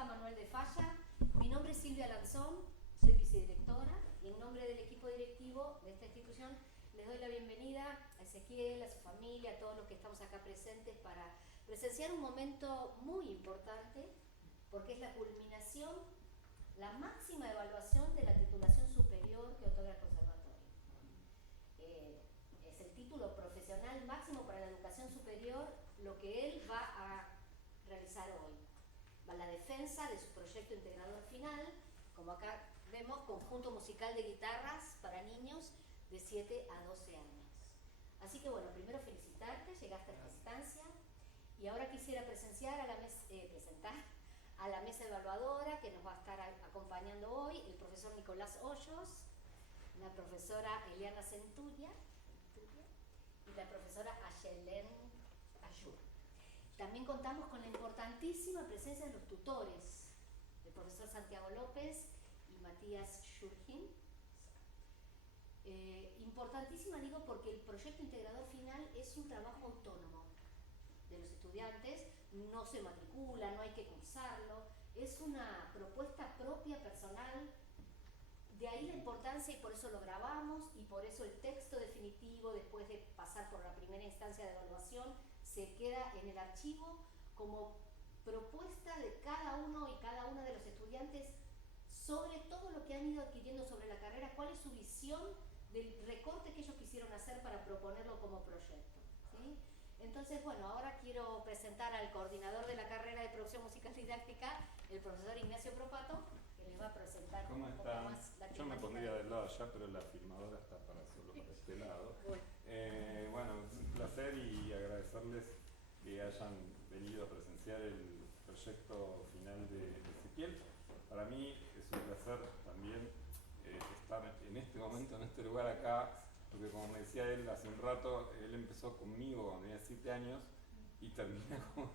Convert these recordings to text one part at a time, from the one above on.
Josefa Manuel de Falla. Mi nombre es Silvia Lanzón, soy vicedirectora y en nombre del equipo directivo de esta institución les doy la bienvenida a Ezequiel, a su familia, a todos los que estamos acá presentes para presenciar un momento muy importante porque es la culminación, la máxima evaluación de la titulación superior que otorga el conservatorio. Es el título profesional máximo para la educación superior, lo que él va a realizar hoy. Va la defensa de su proyecto integrador final, como acá vemos, conjunto musical de guitarras para niños de 7 a 12 años. Así que bueno, primero felicitarte, llegaste a esta instancia y ahora quisiera presentar a la mesa evaluadora que nos va a estar acompañando hoy, el profesor Nicolás Hoyos, la profesora Eliana Centuria y la profesora Ayelen Ayur. También contamos con la importantísima presencia de los tutores, el profesor Santiago López y Matías Shurgin. Importantísima digo porque el proyecto integrador final es un trabajo autónomo de los estudiantes, no se matricula, no hay que cursarlo, es una propuesta propia, personal. De ahí la importancia y por eso lo grabamos y por eso el texto definitivo, después de pasar por la primera instancia de evaluación, se queda en el archivo como propuesta de cada uno y cada una de los estudiantes sobre todo lo que han ido adquiriendo sobre la carrera, cuál es su visión del recorte que ellos quisieron hacer para proponerlo como proyecto, ¿sí? Entonces, bueno, ahora quiero presentar al coordinador de la carrera de producción musical didáctica, el profesor Ignacio Propato, que les va a presentar ¿Cómo un poco están? más la temática. Yo me pondría del lado allá, pero la filmadora está para solo para este lado. Bueno, es un placer y agradecerles que hayan venido a presenciar el proyecto final de Ezequiel. Para mí es un placer también estar en este momento, en este lugar acá, porque como me decía él hace un rato, él empezó conmigo cuando tenía 7 años y termina como,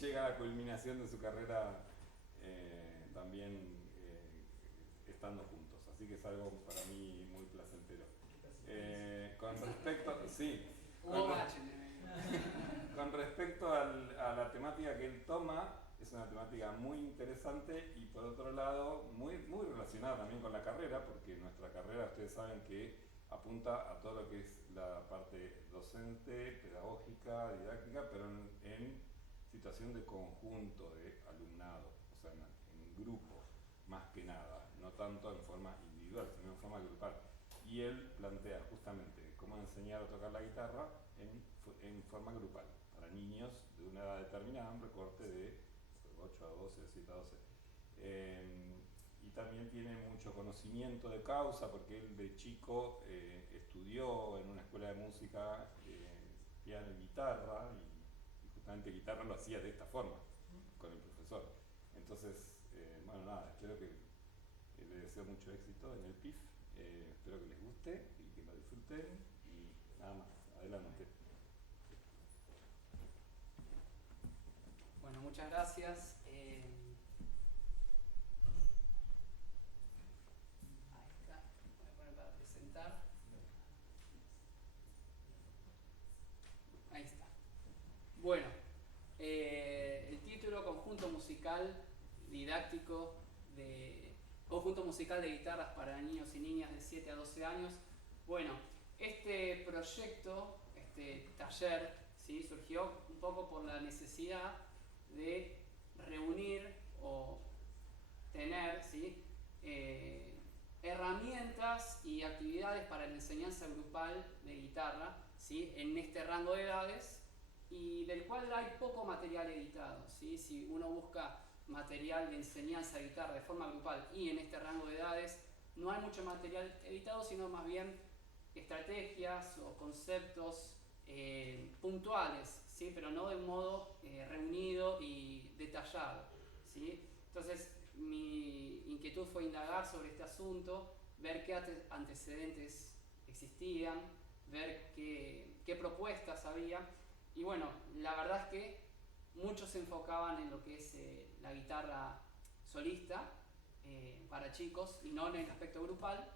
llega a la culminación de su carrera también estando juntos, así que es algo para mí muy placentero. Con respecto, sí, con respecto a la temática que él toma, es una temática muy interesante y por otro lado muy relacionada también con la carrera, porque nuestra carrera, ustedes saben que apunta a todo lo que es la parte docente, pedagógica, didáctica, pero en situación de conjunto de alumnado, o sea, en grupo, más que nada, no tanto en forma individual, sino en forma grupal. Y él plantea justamente cómo enseñar a tocar la guitarra en forma grupal, para niños de una edad determinada, un recorte de 8 a 12, de 7 a 12. Y también tiene mucho conocimiento de causa, porque él de chico estudió en una escuela de música piano y guitarra, y justamente guitarra lo hacía de esta forma, con el profesor. Entonces, bueno, nada, espero que les deseo mucho éxito en el PIF, espero que les guste y que lo disfruten, y nada más, adelante. Bueno, muchas gracias. Ahí está, voy a poner para presentar. Ahí está. Bueno, el título, conjunto musical didáctico conjunto musical de guitarras para niños y niñas de 7 a 12 años. Bueno, este proyecto, este taller, ¿sí?, surgió un poco por la necesidad de reunir o tener, ¿sí?, herramientas y actividades para la enseñanza grupal de guitarra, ¿sí?, en este rango de edades, y del cual hay poco material editado, ¿sí? Si uno busca material de enseñanza de guitarra de forma grupal y en este rango de edades, no hay mucho material editado, sino más bien estrategias o conceptos puntuales, ¿sí?, pero no de modo reunido y detallado, ¿sí? Entonces mi inquietud fue indagar sobre este asunto, ver qué antecedentes existían, ver qué propuestas había, y bueno, la verdad es que muchos se enfocaban en lo que es la guitarra solista para chicos y no en el aspecto grupal,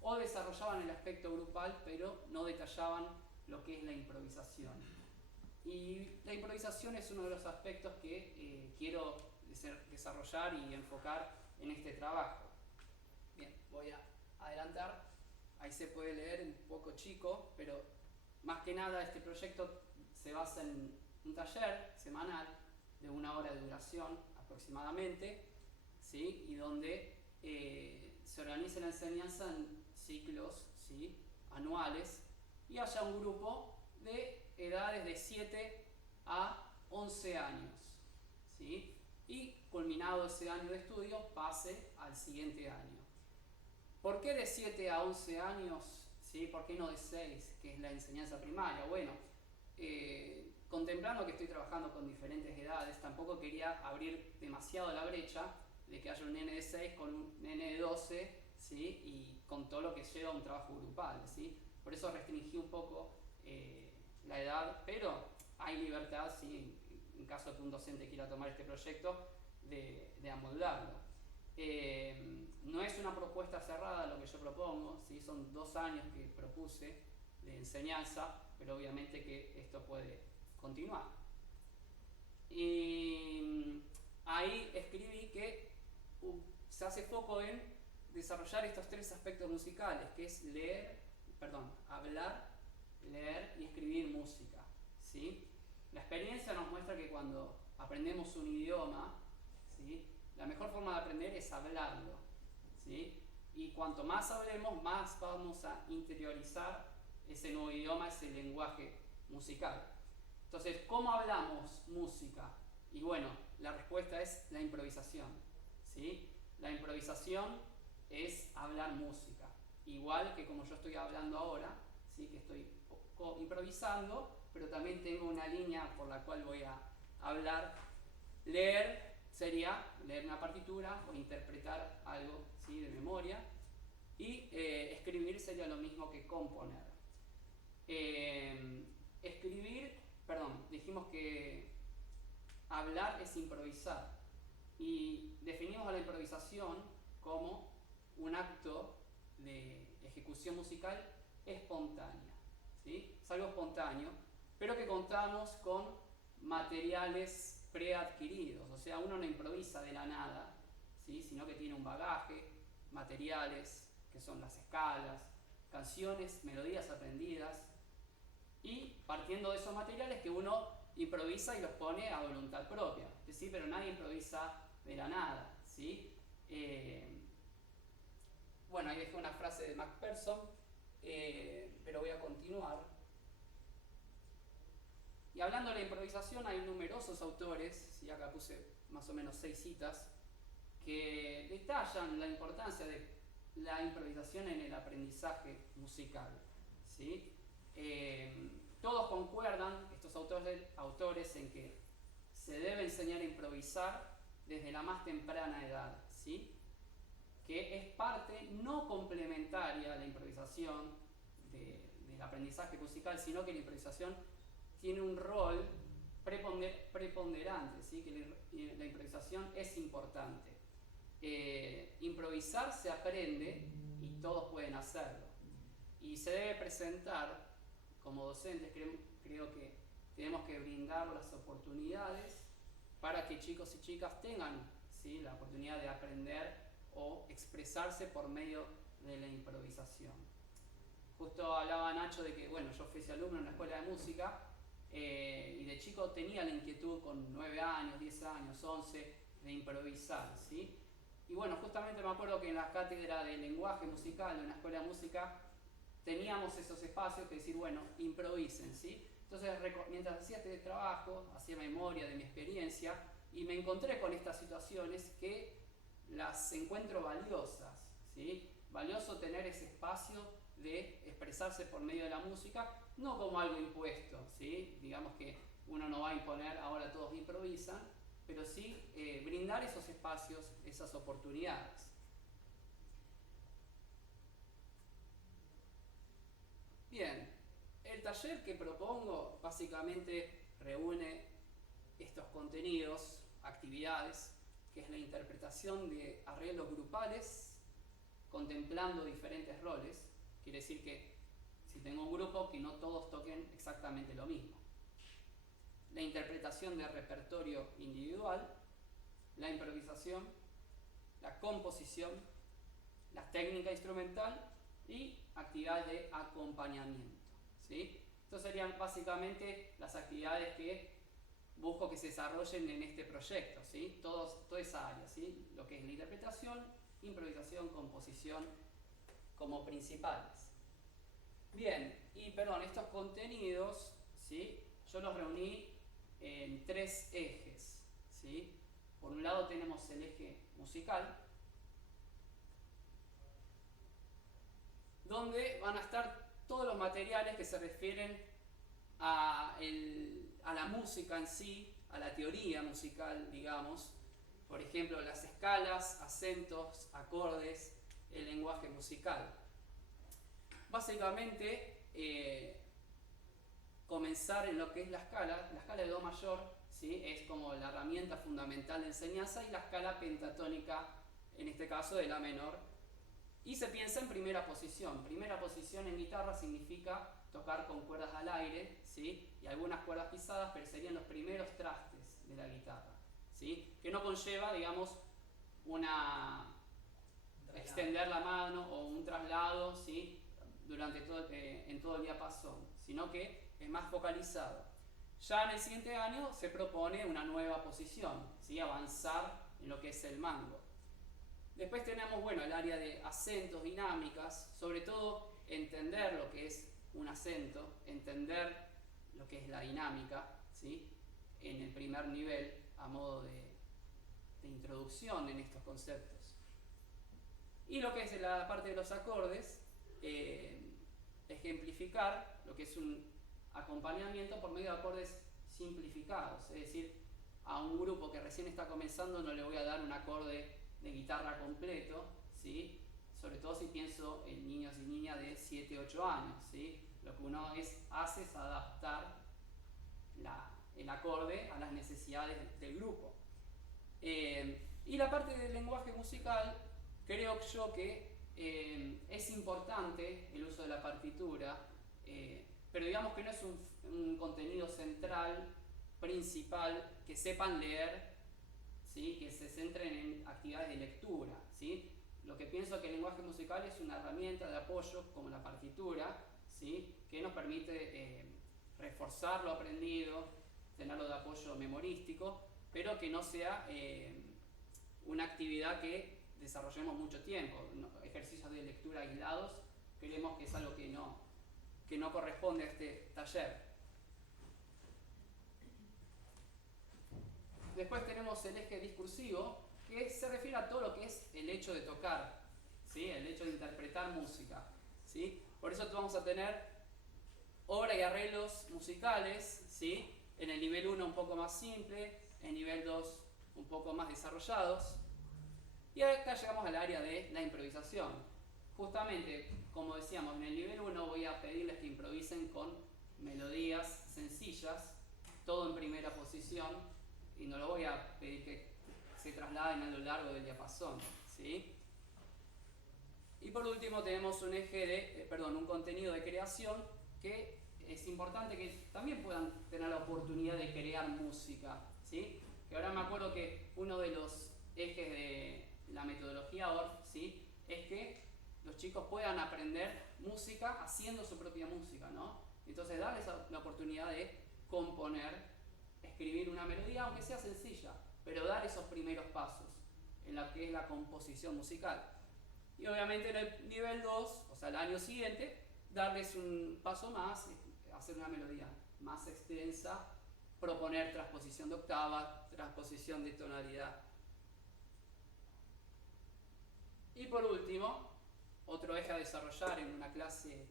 o desarrollaban el aspecto grupal pero no detallaban lo que es la improvisación. Y la improvisación es uno de los aspectos que quiero desarrollar desarrollar y enfocar en este trabajo. Bien, voy a adelantar, ahí se puede leer un poco chico, pero más que nada este proyecto se basa en un taller semanal de 1 hora de duración aproximadamente, ¿sí? Y donde se organiza la enseñanza en ciclos, ¿sí?, anuales, y haya un grupo de edades de 7 a 11 años, ¿sí? Y culminado ese año de estudio pase al siguiente año. ¿Por qué de 7 a 11 años? ¿Sí? ¿Por qué no de 6, que es la enseñanza primaria? Bueno, contemplando que estoy trabajando con diferentes edades, tampoco quería abrir demasiado la brecha de que haya un nene de 6 con un nene de 12, ¿sí?, y con todo lo que lleva un trabajo grupal, ¿sí? Por eso restringí un poco la edad, pero hay libertad, ¿sí?, en caso de que un docente quiera tomar este proyecto, de amoldarlo. No es una propuesta cerrada lo que yo propongo, ¿sí? Son 2 años que propuse de enseñanza, pero obviamente que esto puede continuar. Y ahí escribí que se hace foco en desarrollar estos 3 aspectos musicales, que es hablar, leer y escribir música, ¿sí? La experiencia nos muestra que cuando aprendemos un idioma, ¿sí?, la mejor forma de aprender es hablarlo, ¿sí? Y cuanto más hablemos, más vamos a interiorizar ese nuevo idioma, ese lenguaje musical. Entonces, ¿cómo hablamos música? Y bueno, la respuesta es la improvisación, ¿sí? La improvisación es hablar música, igual que como yo estoy hablando ahora, ¿sí?, que estoy improvisando, pero también tengo una línea por la cual voy a hablar. Leer sería leer una partitura o interpretar algo, ¿sí?, de memoria, y escribir sería lo mismo que componer. Dijimos que hablar es improvisar, y definimos a la improvisación como un acto de ejecución musical espontánea, ¿sí? Es algo espontáneo, pero que contamos con materiales preadquiridos, o sea, uno no improvisa de la nada, ¿sí?, sino que tiene un bagaje, materiales, que son las escalas, canciones, melodías aprendidas, y partiendo de esos materiales que uno improvisa y los pone a voluntad propia, ¿sí? Pero nadie improvisa de la nada, ¿sí? Bueno, ahí dejé una frase de Macpherson, pero voy a continuar. Y hablando de la improvisación, hay numerosos autores, ¿sí?, acá puse más o menos 6 citas, que detallan la importancia de la improvisación en el aprendizaje musical, ¿sí? Todos concuerdan, estos autores, en que se debe enseñar a improvisar desde la más temprana edad, ¿sí?, que es parte no complementaria a la improvisación del aprendizaje musical, sino que la improvisación tiene un rol preponderante, ¿sí?, que la improvisación es importante. Improvisar se aprende y todos pueden hacerlo. Y se debe presentar, como docentes, creo que tenemos que brindar las oportunidades para que chicos y chicas tengan, ¿sí?, la oportunidad de aprender o expresarse por medio de la improvisación. Justo hablaba Nacho de que, bueno, yo fui alumno en una escuela de música, y de chico tenía la inquietud con 9 años, 10 años, 11, de improvisar, ¿sí? Y bueno, justamente me acuerdo que en la cátedra de lenguaje musical de una escuela de música teníamos esos espacios que decir, bueno, improvisen, ¿sí? Entonces, mientras hacía este trabajo, hacía memoria de mi experiencia y me encontré con estas situaciones que las encuentro valiosas, ¿sí? Valioso tener ese espacio de expresarse por medio de la música, no como algo impuesto, ¿sí? Digamos que uno no va a imponer, ahora todos improvisan, pero sí brindar esos espacios, esas oportunidades. Bien, el taller que propongo básicamente reúne estos contenidos, actividades, que es la interpretación de arreglos grupales, contemplando diferentes roles. Quiere decir que si tengo un grupo, que no todos toquen exactamente lo mismo. La interpretación de repertorio individual, la improvisación, la composición, la técnica instrumental y actividades de acompañamiento, ¿sí? Estas serían básicamente las actividades que busco que se desarrollen en este proyecto, ¿sí? Toda esa área, ¿sí? Lo que es la interpretación, improvisación, composición como principales. Bien, y perdón, estos contenidos, ¿sí? Yo los reuní en 3 ejes, ¿sí? Por un lado tenemos el eje musical, donde van a estar todos los materiales que se refieren a la música en sí, a la teoría musical, digamos. Por ejemplo, las escalas, acentos, acordes, el lenguaje musical. Básicamente, comenzar en lo que es la escala de Do mayor, ¿sí? Es como la herramienta fundamental de enseñanza, y la escala pentatónica, en este caso de La menor. Y se piensa en primera posición. Primera posición en guitarra significa tocar con cuerdas al aire, ¿sí? Y algunas cuerdas pisadas, pero serían los primeros trastes de la guitarra, ¿sí? Que no conlleva, digamos, extender la mano o un traslado, ¿sí? Durante en todo el diapasón, sino que es más focalizado. Ya en el siguiente año se propone una nueva posición, ¿sí? Avanzar en lo que es el mango. Después tenemos, bueno, el área de acentos, dinámicas, sobre todo entender lo que es un acento, entender lo que es la dinámica, ¿sí? En el primer nivel, a modo de introducción en estos conceptos. Y lo que es la parte de los acordes, ejemplificar lo que es un acompañamiento por medio de acordes simplificados, es decir, a un grupo que recién está comenzando no le voy a dar un acorde de guitarra completo, ¿sí? Sobre todo si pienso en niños y niñas de 7, 8 años, ¿sí? Lo que uno hace es adaptar el acorde a las necesidades del grupo. Y la parte del lenguaje musical, creo yo que es importante el uso de la partitura, pero digamos que no es un contenido central, principal, que sepan leer, ¿sí? Que se centren en actividades de lectura, ¿sí? Lo que pienso es que el lenguaje musical es una herramienta de apoyo, como la partitura, ¿sí? Que nos permite reforzar lo aprendido, tenerlo de apoyo memorístico, pero que no sea una actividad que desarrollemos mucho tiempo. Ejercicios de lectura aislados, creemos que es algo que no corresponde a este taller. Después tenemos el eje discursivo, que se refiere a todo lo que es el hecho de tocar, ¿sí? El hecho de interpretar música, ¿sí? Por eso vamos a tener obra y arreglos musicales, ¿sí? En el nivel 1 un poco más simple, en el nivel 2 un poco más desarrollados. Y acá llegamos al área de la improvisación. Justamente, como decíamos, en el nivel 1 voy a pedirles que improvisen con melodías sencillas, todo en primera posición, y no lo voy a pedir que se trasladen a lo largo del diapasón, ¿sí? Y por último tenemos un contenido de creación, que es importante que también puedan tener la oportunidad de crear música, ¿sí? Que ahora me acuerdo que uno de los ejes de la metodología ORF, ¿sí? Es que los chicos puedan aprender música haciendo su propia música, ¿no? Entonces darles la oportunidad de componer, escribir una melodía, aunque sea sencilla, pero dar esos primeros pasos en lo que es la composición musical. Y obviamente en el nivel 2, o sea, el año siguiente, darles un paso más, hacer una melodía más extensa, proponer transposición de octava, transposición de tonalidad. Y por último, otro eje a desarrollar en una clase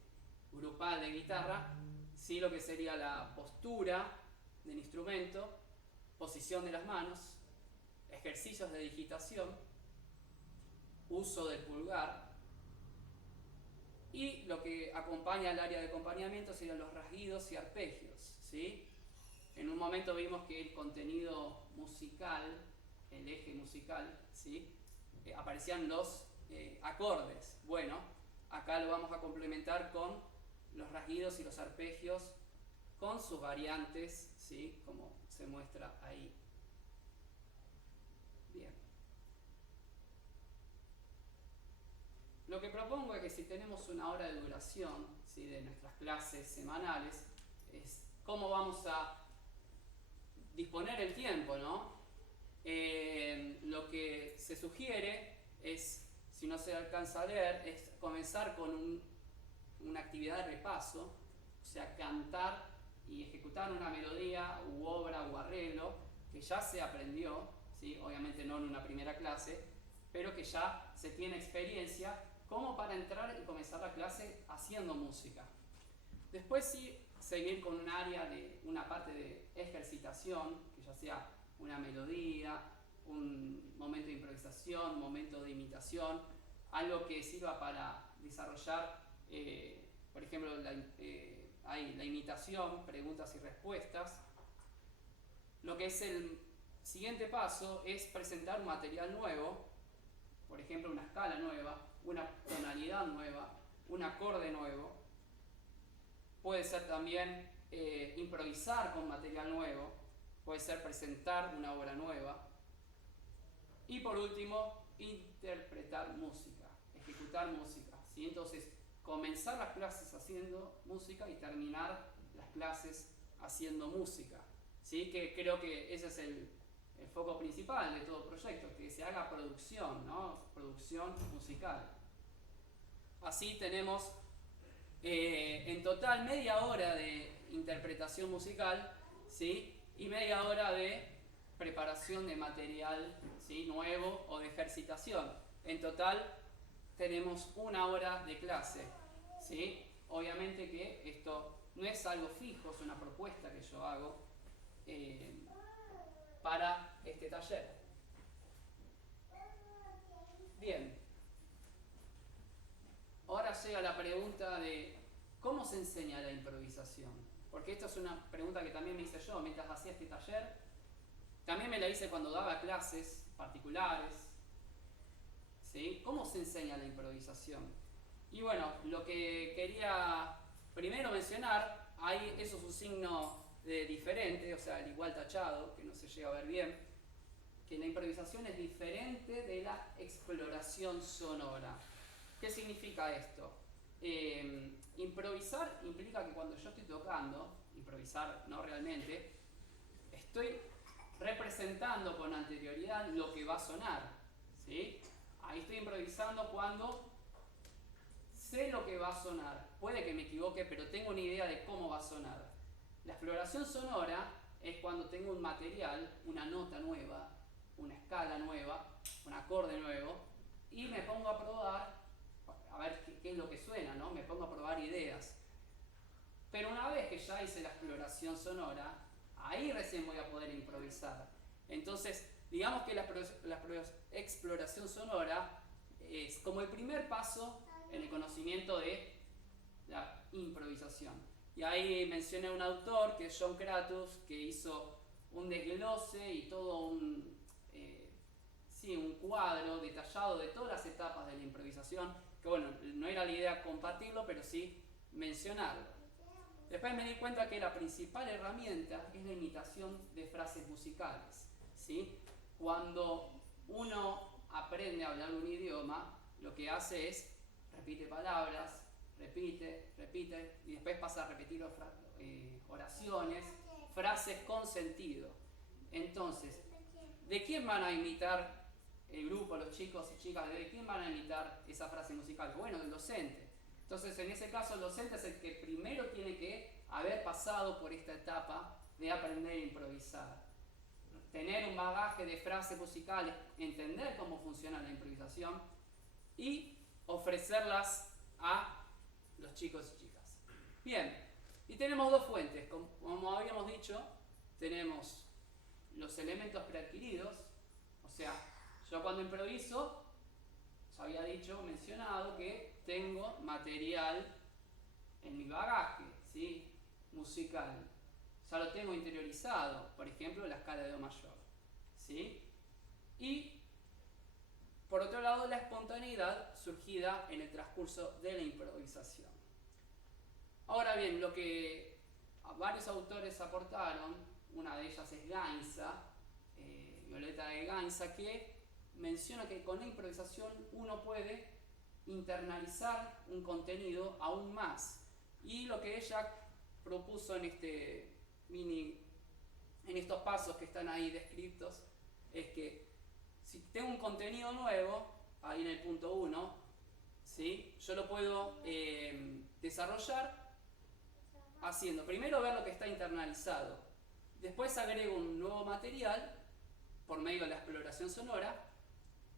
grupal de guitarra, sí, lo que sería la postura del instrumento, posición de las manos, ejercicios de digitación, uso del pulgar, y lo que acompaña al área de acompañamiento serían los rasguidos y arpegios, ¿sí? En un momento vimos que el contenido musical, el eje musical, ¿sí? Aparecían los acordes. Bueno, acá lo vamos a complementar con los rasguidos y los arpegios con sus variantes, ¿sí? Como se muestra ahí. Bien. lo que propongo es que si tenemos una hora de duración, ¿sí?, de nuestras clases semanales, es cómo vamos a disponer el tiempo, ¿no? Lo que se sugiere es, si no se alcanza a leer, es comenzar con una actividad de repaso, o sea, cantar y ejecutar una melodía u obra u arreglo que ya se aprendió, ¿sí?, obviamente no en una primera clase, pero que ya se tiene experiencia como para entrar y comenzar la clase haciendo música. Después sí seguir con un área de una parte de ejercitación, que ya sea una melodía, un momento de improvisación, momento de imitación, algo que sirva para desarrollar, por ejemplo, la imitación, preguntas y respuestas. Lo que es el siguiente paso es presentar un material nuevo, por ejemplo, una escala nueva, una tonalidad nueva, un acorde nuevo. Puede ser también improvisar con material nuevo, puede ser presentar una obra nueva. Y por último, interpretar música, ejecutar música, ¿sí? Entonces, comenzar las clases haciendo música y terminar las clases haciendo música, ¿sí? Que creo que ese es el foco principal de todo proyecto, que se haga producción, ¿no? Producción musical. Así tenemos en total media hora de interpretación musical, ¿sí?, y media hora de preparación de material, ¿sí?, nuevo o de ejercitación. En total tenemos una hora de clase, ¿sí? Obviamente que esto no es algo fijo, es una propuesta que yo hago para este taller. Bien. Ahora llega la pregunta de ¿cómo se enseña la improvisación? Porque esta es una pregunta que también me hice yo mientras hacía este taller. También me la hice cuando daba clases particulares, ¿sí? ¿Cómo se enseña la improvisación? Y bueno, lo que quería primero mencionar, ahí eso es un signo diferente, o sea, el igual tachado, que no se llega a ver bien, que la improvisación es diferente de la exploración sonora. ¿Qué significa esto? Improvisar implica que cuando yo estoy tocando, improvisar no realmente, estoy representando con anterioridad lo que va a sonar, ¿sí? Ahí estoy improvisando cuando sé lo que va a sonar. Puede que me equivoque, pero tengo una idea de cómo va a sonar. La exploración sonora es cuando tengo un material, una nota nueva, una escala nueva, un acorde nuevo, y me pongo a probar, a ver qué es lo que suena, ¿no? Me pongo a probar ideas. Pero una vez que ya hice la exploración sonora, ahí recién voy a poder improvisar. Entonces, digamos que la exploración sonora es como el primer paso en el conocimiento de la improvisación. Y ahí mencioné a un autor, que es John Kratus, que hizo un desglose y todo un cuadro detallado de todas las etapas de la improvisación, que bueno, no era la idea compartirlo, pero sí mencionarlo. Después me di cuenta que la principal herramienta es la imitación de frases musicales, ¿sí? Cuando uno aprende a hablar un idioma, lo que hace es repite palabras, repite, y después pasa a repetir oraciones, frases con sentido. Entonces, ¿de quién van a imitar el grupo, los chicos y chicas? ¿De quién van a imitar esa frase musical? Bueno, del docente. Entonces, en ese caso, el docente es el que primero tiene que haber pasado por esta etapa de aprender a improvisar. Tener un bagaje de frases musicales, entender cómo funciona la improvisación y ofrecerlas a los chicos y chicas. Bien, y tenemos dos fuentes. Como habíamos dicho, tenemos los elementos preadquiridos, o sea, yo cuando improviso, os había mencionado que tengo material en mi bagaje, ¿sí?, musical. Ya lo tengo interiorizado, por ejemplo, la escala de Do mayor, ¿sí? Y, por otro lado, la espontaneidad surgida en el transcurso de la improvisación. Ahora bien, lo que varios autores aportaron, una de ellas es Gainza, Violeta de Gainza, que menciona que con la improvisación uno puede internalizar un contenido aún más. Y lo que ella propuso en estos pasos que están ahí descritos, es que si tengo un contenido nuevo, ahí en el punto 1, ¿sí? Yo lo puedo desarrollar haciendo, primero ver lo que está internalizado, después agrego un nuevo material por medio de la exploración sonora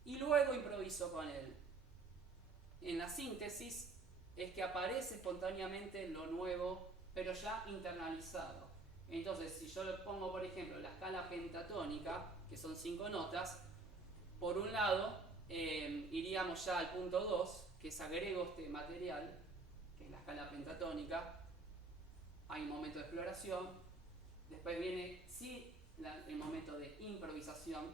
y luego improviso con él. En la síntesis es que aparece espontáneamente lo nuevo, pero ya internalizado. Entonces, si yo le pongo, por ejemplo, la escala pentatónica, que son 5 notas, por un lado iríamos ya al punto 2, que es agrego este material, que es la escala pentatónica, hay un momento de exploración, después viene el momento de improvisación,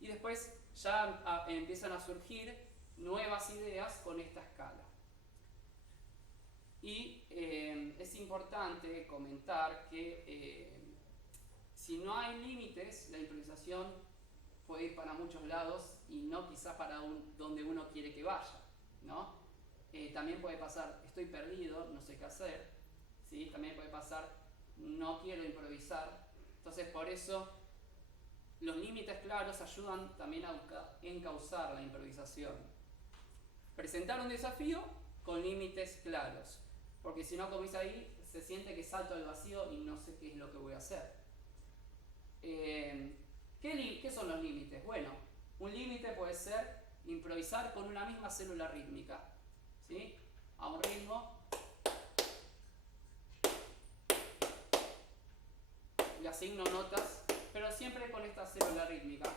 y después ya empiezan a surgir nuevas ideas con esta escala. Y es importante comentar que si no hay límites, la improvisación puede ir para muchos lados y no quizás para donde uno quiere que vaya, ¿no? También puede pasar, estoy perdido, no sé qué hacer, ¿sí? También puede pasar, no quiero improvisar. Entonces, por eso, los límites claros ayudan también a encauzar la improvisación. Presentar un desafío con límites claros, porque si no, como dice ahí, se siente que salto al vacío y no sé qué es lo que voy a hacer. ¿Qué son los límites? Bueno, un límite puede ser improvisar con una misma célula rítmica, ¿sí? A un ritmo, le asigno notas, pero siempre con esta célula rítmica,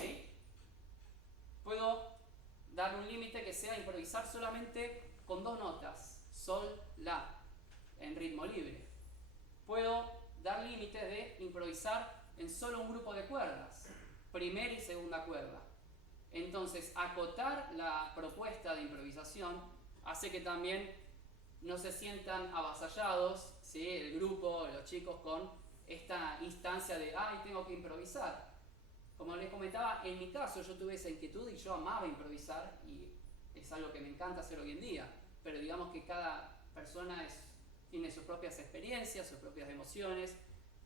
¿sí? Puedo dar un límite que sea improvisar solamente con 2 notas, sol, la, en ritmo libre. Puedo dar límites de improvisar en solo un grupo de cuerdas, primera y segunda cuerda. Entonces, acotar la propuesta de improvisación hace que también no se sientan avasallados, ¿sí? El grupo, los chicos, con esta instancia de ¡ay, tengo que improvisar! Como les comentaba, en mi caso yo tuve esa inquietud y yo amaba improvisar y es algo que me encanta hacer hoy en día, pero digamos que cada persona tiene sus propias experiencias, sus propias emociones,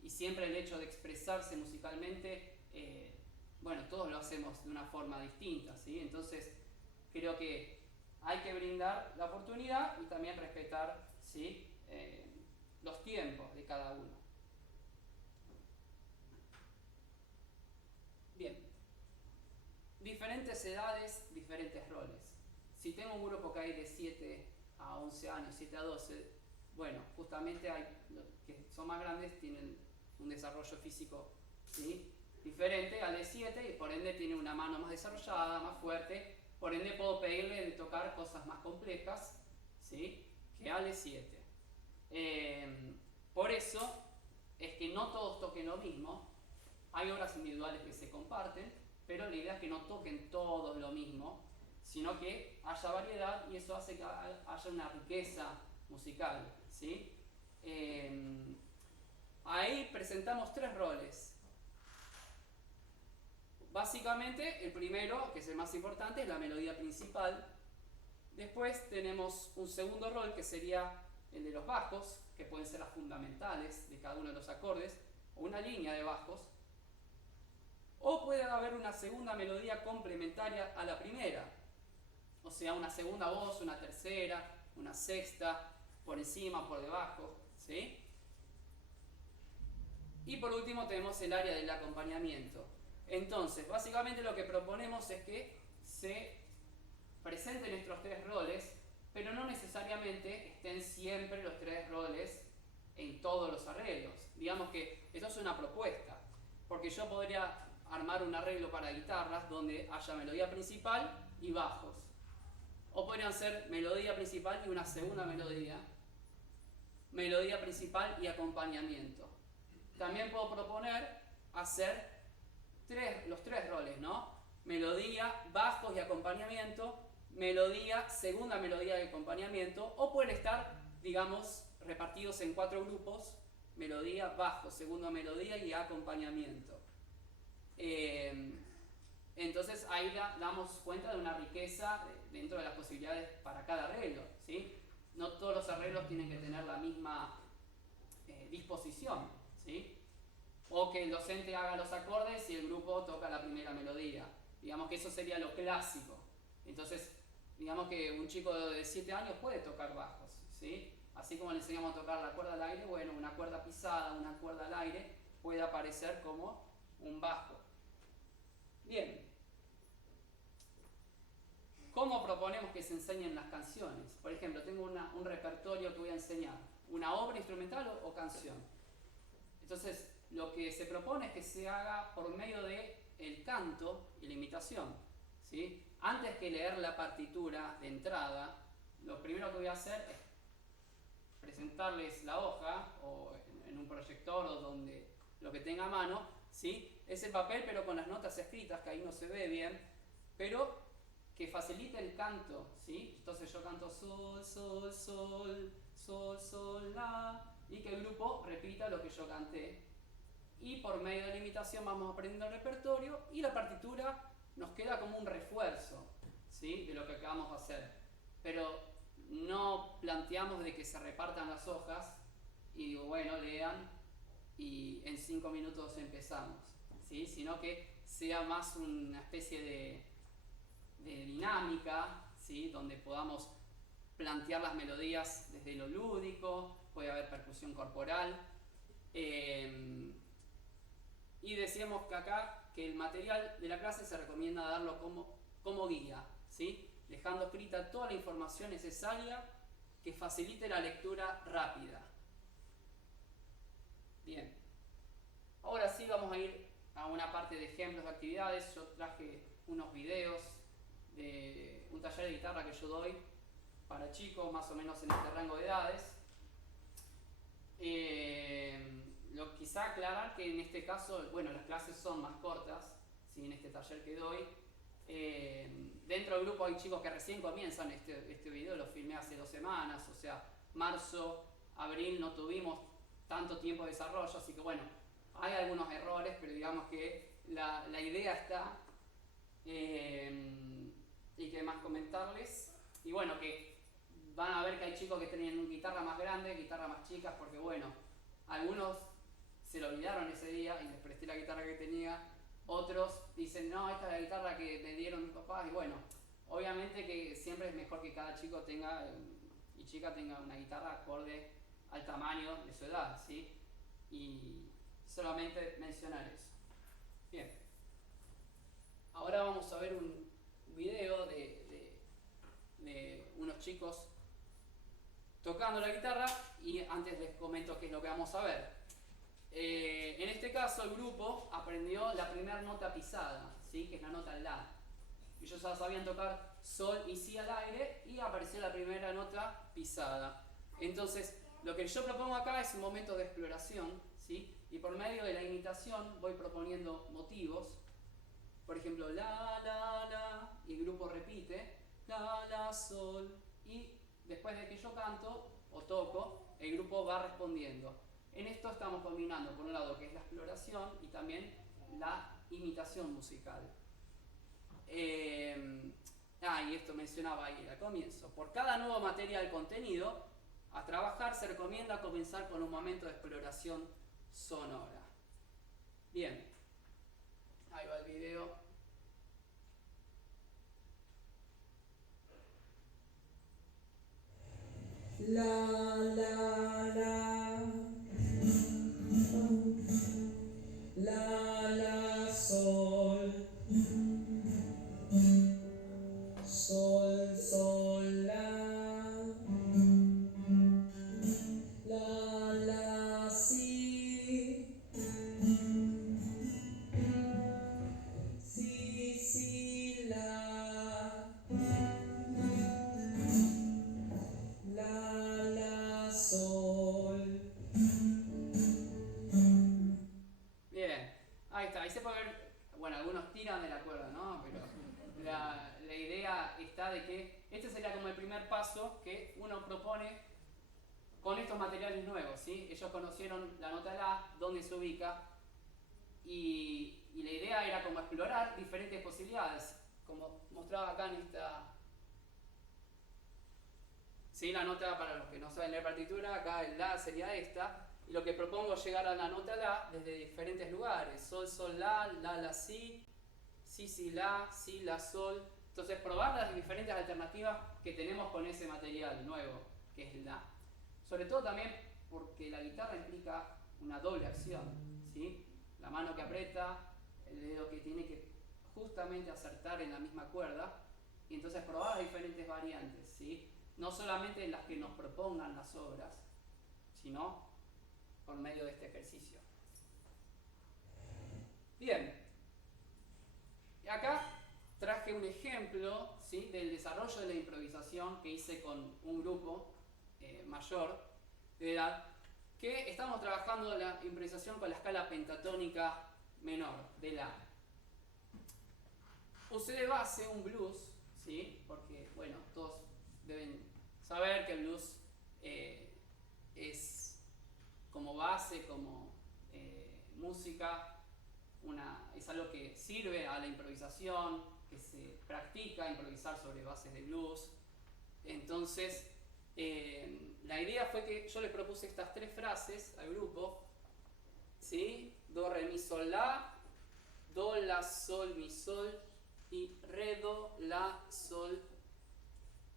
y siempre el hecho de expresarse musicalmente, bueno, todos lo hacemos de una forma distinta, ¿sí? Entonces creo que hay que brindar la oportunidad y también respetar, ¿sí? Los tiempos de cada uno. Bien, diferentes edades, diferentes roles. Si tengo un grupo que hay de 7 a 11 años, 7 a 12, bueno, justamente hay los que son más grandes, tienen un desarrollo físico, ¿sí? Diferente al de 7 y por ende tiene una mano más desarrollada, más fuerte, por ende puedo pedirle de tocar cosas más complejas, ¿sí? Que al de 7. Por eso es que no todos toquen lo mismo, hay obras individuales que se comparten, pero la idea es que no toquen todos lo mismo, sino que haya variedad y eso hace que haya una riqueza musical, ¿sí? Ahí presentamos 3 roles. Básicamente, el primero, que es el más importante, es la melodía principal. Después tenemos un segundo rol, que sería el de los bajos, que pueden ser las fundamentales de cada uno de los acordes, o una línea de bajos. O puede haber una segunda melodía complementaria a la primera, o sea, una segunda voz, una tercera, una sexta, por encima, por debajo, ¿sí? Y por último tenemos el área del acompañamiento. Entonces, básicamente lo que proponemos es que se presenten estos 3 roles, pero no necesariamente estén siempre los 3 roles en todos los arreglos. Digamos que esto es una propuesta, porque yo podría armar un arreglo para guitarras donde haya melodía principal y bajos. O podrían ser melodía principal y una segunda melodía, melodía principal y acompañamiento. También puedo proponer hacer los 3 roles, ¿no? Melodía, bajos y acompañamiento, melodía, segunda melodía y acompañamiento, o pueden estar, digamos, repartidos en 4 grupos, melodía, bajo, segunda melodía y acompañamiento. Entonces ahí damos cuenta de una riqueza dentro de las posibilidades para cada arreglo, ¿sí? No todos los arreglos tienen que tener la misma disposición, ¿sí? O que el docente haga los acordes y el grupo toca la primera melodía. Digamos que eso sería lo clásico. Entonces, digamos que un chico de 7 años puede tocar bajos, ¿sí? Así como le enseñamos a tocar la cuerda al aire, bueno, una cuerda pisada, una cuerda al aire puede aparecer como un bajo. Bien. ¿Cómo proponemos que se enseñen las canciones? Por ejemplo, tengo un repertorio que voy a enseñar, una obra instrumental o canción. Entonces, lo que se propone es que se haga por medio del canto y la imitación, ¿sí? Antes que leer la partitura de entrada, lo primero que voy a hacer es presentarles la hoja, o en un proyector o donde lo que tenga a mano, ¿sí? Ese papel, pero con las notas escritas, que ahí no se ve bien, pero que facilite el canto, ¿sí? Entonces yo canto sol, sol, sol, sol, sol, la, y que el grupo repita lo que yo canté. Y por medio de la imitación vamos aprendiendo el repertorio y la partitura nos queda como un refuerzo, ¿sí? De lo que acabamos de hacer. Pero no planteamos de que se repartan las hojas y digo, bueno, lean y en 5 minutos empezamos, ¿sí? Sino que sea más una especie de dinámica, ¿sí? Donde podamos plantear las melodías desde lo lúdico, puede haber percusión corporal. Y decíamos que acá que el material de la clase se recomienda darlo como guía, ¿sí? Dejando escrita toda la información necesaria que facilite la lectura rápida. Bien. Ahora sí vamos a ir a una parte de ejemplos de actividades. Yo traje unos videos de un taller de guitarra que yo doy para chicos más o menos en este rango de edades. Quizá aclarar que en este caso, bueno, las clases son más cortas, ¿sí? En este taller que doy. Dentro del grupo hay chicos que recién comienzan. Este video lo filmé hace 2 semanas, o sea, marzo, abril no tuvimos tanto tiempo de desarrollo, así que bueno, hay algunos errores, pero digamos que la idea está. Y qué más comentarles. Y bueno, que van a ver que hay chicos que tienen guitarra más grande, guitarra más chicas, porque bueno, algunos se lo olvidaron ese día y les presté la guitarra que tenía. Otros dicen, no, esta es la guitarra que me dieron mis papás. Y bueno, obviamente que siempre es mejor que cada chico tenga y chica tenga una guitarra acorde al tamaño de su edad, ¿sí? Y solamente mencionar eso. Bien. Ahora vamos a ver un video de unos chicos tocando la guitarra y antes les comento qué es lo que vamos a ver. En este caso el grupo aprendió la primera nota pisada, ¿sí? Que es la nota La. Ellos ya sabían tocar sol y si al aire y apareció la primera nota pisada. Entonces lo que yo propongo acá es un momento de exploración, ¿sí? Y por medio de la imitación voy proponiendo motivos. Por ejemplo, la, la, y el grupo repite, la, sol, y después de que yo canto o toco, el grupo va respondiendo. En esto estamos combinando, por un lado, que es la exploración y también la imitación musical. Y esto mencionaba ahí al comienzo. Por cada nuevo material contenido a trabajar se recomienda comenzar con un momento de exploración sonora. Bien. Ahí va el video. La, la, la. La, la, sol. Sol, sol, la. La, la, si. Si, si, la. La, la, sol. Bien, ahí está, ahí se puede ver, bueno, algunos tiran de la cuerda, ¿no? Pero la idea está de que este sería como el primer paso que uno propone con estos materiales nuevos, ¿sí? Ellos conocieron la nota La, dónde se ubica, y Y la idea era como explorar diferentes posibilidades, como mostraba acá en esta... Sí, la nota, para los que no saben leer partitura, acá el La sería esta, y lo que propongo es llegar a la nota La desde diferentes lugares: Sol, Sol, La, Si, Si, La, Sol. Entonces probar las diferentes alternativas que tenemos con ese material nuevo, que es La. Sobre todo también porque la guitarra implica una doble acción, ¿sí? La mano que aprieta, el dedo que tiene que justamente acertar en la misma cuerda, y entonces probar las diferentes variantes, ¿sí? No solamente las que nos propongan las obras, sino por medio de este ejercicio. Bien, y acá traje un ejemplo, ¿sí?, del desarrollo de la improvisación que hice con un grupo mayor de edad, que estamos trabajando la improvisación con la escala pentatónica menor de La. Usé de base un blues, ¿sí?, porque, bueno, todos deben saber que el blues es como base, como música, es algo que sirve a la improvisación, que se practica improvisar sobre bases de blues. Entonces, la idea fue que yo les propuse estas tres frases al grupo, ¿sí? Do, re, mi, sol, la, do, la, sol, mi, sol, y re, do, la, sol,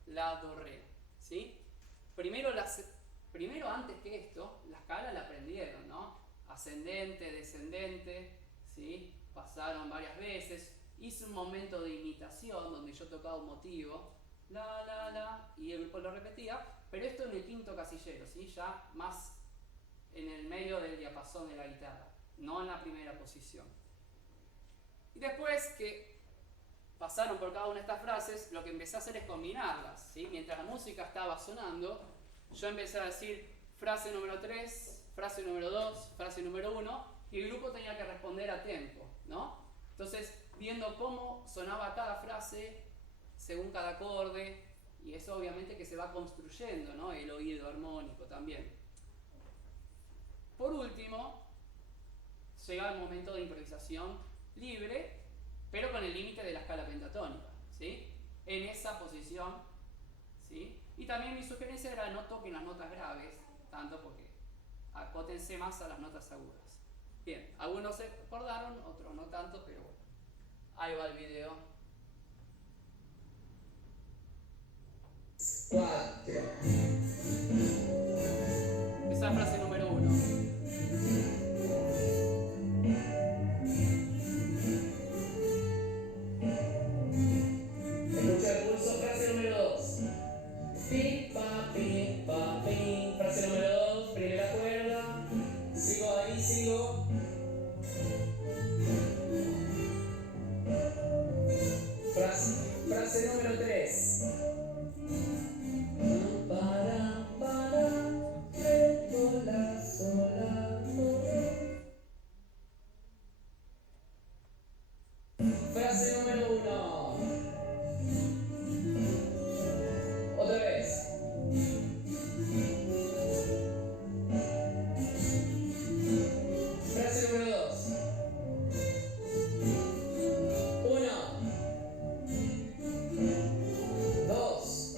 la, do, re, ¿sí? Primero, antes que esto, la escala la aprendieron, ¿no? Ascendente, descendente, ¿sí? Pasaron varias veces. Hice un momento de imitación donde yo tocaba un motivo, la, y el grupo lo repetía, pero esto en el quinto casillero, ¿sí? Ya más en el medio del diapasón de la guitarra, no en la primera posición. Y después que pasaron por cada una de estas frases, lo que empecé a hacer es combinarlas, ¿sí? Mientras la música estaba sonando, yo empecé a decir frase número 3, frase número 2, frase número 1, y el grupo tenía que responder a tiempo, ¿no? Entonces, viendo cómo sonaba cada frase según cada acorde, y eso obviamente que se va construyendo, ¿no? El oído armónico también. Por último, llega el momento de improvisación libre, pero con el límite de la escala pentatónica, ¿sí? En esa posición, ¿sí? Y también mi sugerencia era no toquen las notas graves tanto, porque acótense más a las notas agudas. Bien, algunos se acordaron, otros no tanto, pero bueno. Ahí va el video. 4. Esa es frase número 1. Escucha el pulso, frase número 2. Pi, pa, pi, pa, pi. Frase número 2, primera cuerda. Sigo ahí, sigo. Frase número 3. Para, re, do, la, sol, la, do, re. Frase número 1. Otra vez. Frase número 2. 1, 2,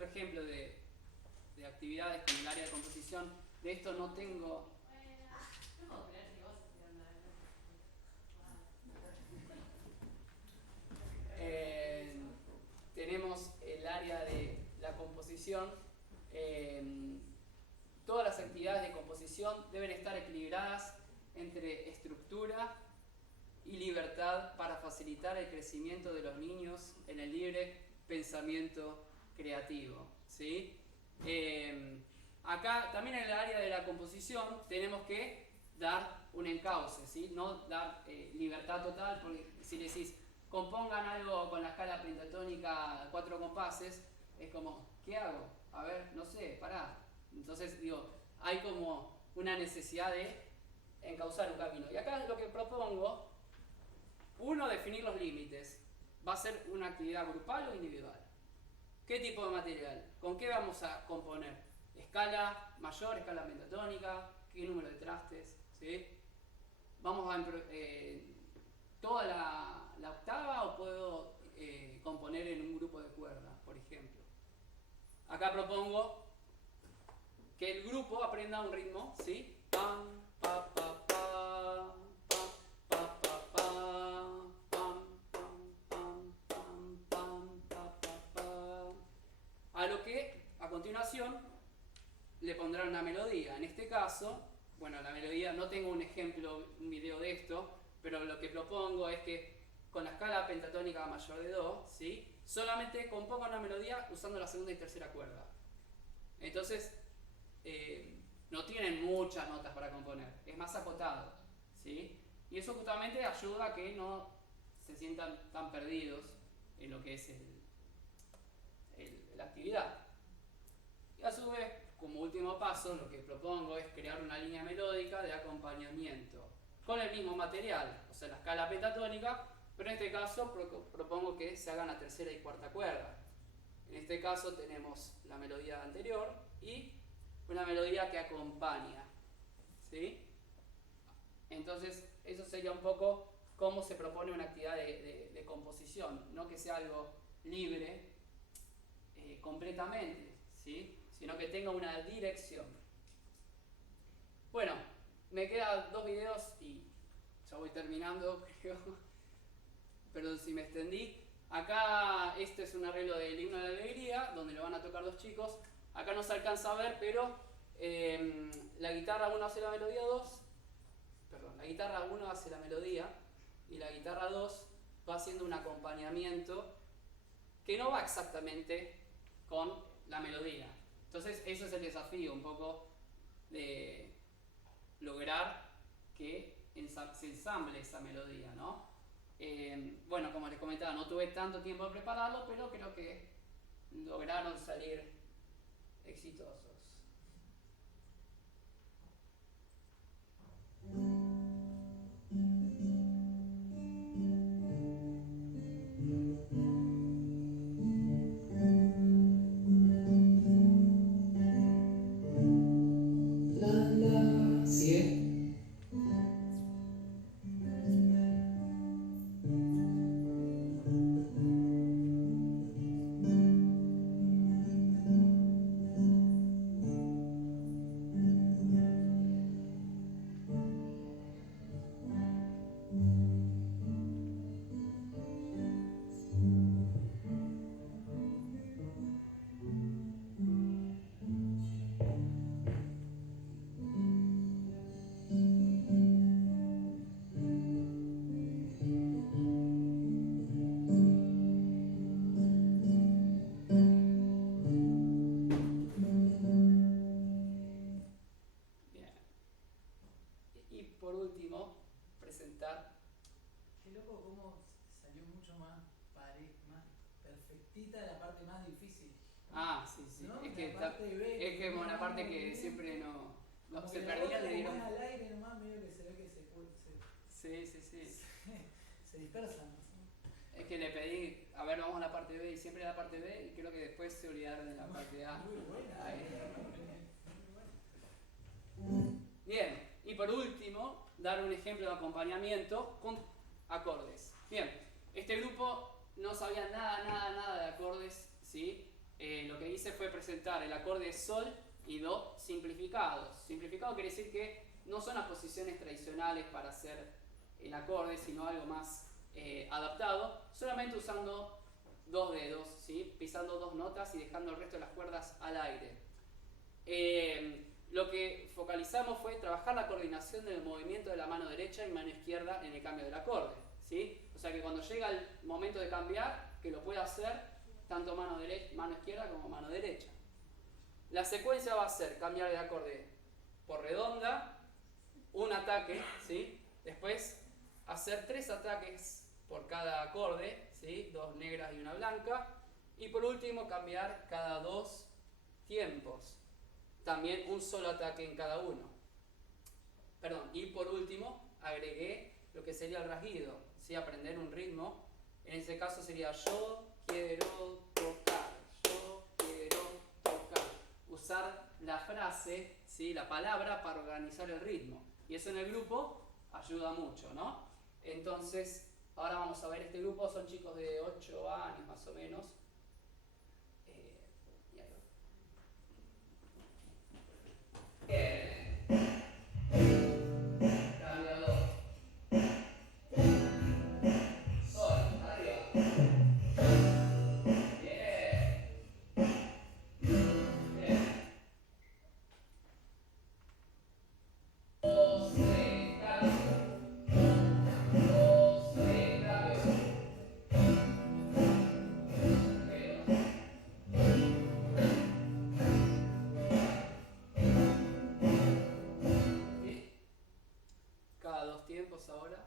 otro ejemplo de actividades con el área de composición. De esto no tengo... Tenemos el área de la composición. Todas las actividades de composición deben estar equilibradas entre estructura y libertad para facilitar el crecimiento de los niños en el libre pensamiento creativo, ¿sí? Acá también en el área de la composición tenemos que dar un encauce, ¿sí? No dar libertad total, porque si decís compongan algo con la escala pentatónica 4 compases, es como, ¿qué hago? A ver, no sé, pará. Entonces digo, hay como una necesidad de encauzar un camino. Y acá lo que propongo, uno, definir los límites. ¿Va a ser una actividad grupal o individual? ¿Qué tipo de material? ¿Con qué vamos a componer? ¿Escala mayor, escala pentatónica? ¿Qué número de trastes? ¿Sí? ¿Vamos a toda la octava o puedo componer en un grupo de cuerda, por ejemplo? Acá propongo que el grupo aprenda un ritmo, ¿sí? Pam, pa, pa, pa, pa, pa, pa, pa, pam, pam, pam, pam, pam, pa, pa, pa. A lo que, a continuación, le pondrán una melodía. En este caso, bueno, la melodía, no tengo un ejemplo, un video de esto, pero lo que propongo es que con la escala pentatónica mayor de Do, ¿sí? Solamente compongo una melodía usando la segunda y tercera cuerda. Entonces, no tienen muchas notas para componer, es más acotado, ¿sí? Y eso justamente ayuda a que no se sientan tan perdidos en lo que es la actividad. Y a su vez, como último paso, lo que propongo es crear una línea melódica de acompañamiento con el mismo material, o sea, la escala pentatónica, pero en este caso propongo que se hagan la tercera y cuarta cuerda. En este caso tenemos la melodía anterior y una melodía que acompaña, ¿sí? Entonces, eso sería un poco cómo se propone una actividad de composición, no que sea algo libre completamente, ¿sí? Sino que tenga una dirección. Bueno, me quedan 2 videos y ya voy terminando, creo. Perdón si me extendí. Acá este es un arreglo del Himno de la Alegría, donde lo van a tocar 2 chicos. Acá no se alcanza a ver, pero la guitarra 1 hace la melodía 2. Perdón, la guitarra 1 hace la melodía y la guitarra 2 va haciendo un acompañamiento que no va exactamente con la melodía. Entonces, eso es el desafío, un poco de lograr que se ensamble esa melodía, ¿no? Bueno, como les comentaba, no tuve tanto tiempo de prepararlo, pero creo que lograron salir exitosos. Qué loco cómo salió mucho más perfectita la parte más difícil. Ah, sí, sí. ¿No? Es que una parte que siempre no se perdía, le dieron. Al aire nomás medio que se ve que se dispersan. Es que le pedí, a ver, vamos a la parte B y siempre la parte B y creo que después se olvidaron de la parte A. Muy buena. Ahí. Bien, y por último, dar un ejemplo de acompañamiento con acordes. Bien, este grupo no sabía nada de acordes, ¿sí? lo que hice fue presentar el acorde sol y do simplificados. Simplificado quiere decir que no son las posiciones tradicionales para hacer el acorde, sino algo más adaptado, solamente usando dos dedos, ¿sí? Pisando dos notas y dejando el resto de las cuerdas al aire. Lo que focalizamos fue trabajar la coordinación del movimiento de la mano derecha y mano izquierda en el cambio del acorde, ¿sí? O sea que cuando llega el momento de cambiar, que lo pueda hacer tanto mano izquierda como mano derecha. La secuencia va a ser cambiar de acorde por redonda, un ataque, ¿sí? Después hacer 3 ataques por cada acorde, ¿sí? 2 negras y una blanca. Y por último cambiar cada 2 tiempos. También un solo ataque en cada uno. Perdón, y por último agregué lo que sería el rasguido, ¿sí? Aprender un ritmo. En ese caso sería yo quiero tocar, yo quiero tocar. Usar la frase, ¿sí? La palabra para organizar el ritmo. Y eso en el grupo ayuda mucho, ¿no? Entonces, ahora vamos a ver este grupo, son chicos de 8 años más o menos. Y ahí va. Cambiador. Sol, arriba. Bien. Dos, tres, cambio. Dos, tres, cambio. Bien. Cada 2 tiempos ahora.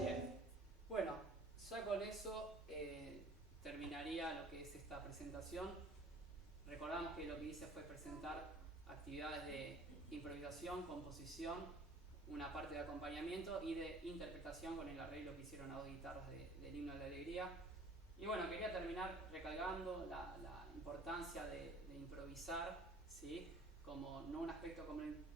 Bien, bueno, ya con eso terminaría lo que es esta presentación. Recordamos que lo que hice fue presentar actividades de improvisación, composición, una parte de acompañamiento y de interpretación con el arreglo que hicieron a 2 guitarras del Himno de la Alegría. Y bueno, quería terminar recalcando la importancia de improvisar, ¿sí? Como no un aspecto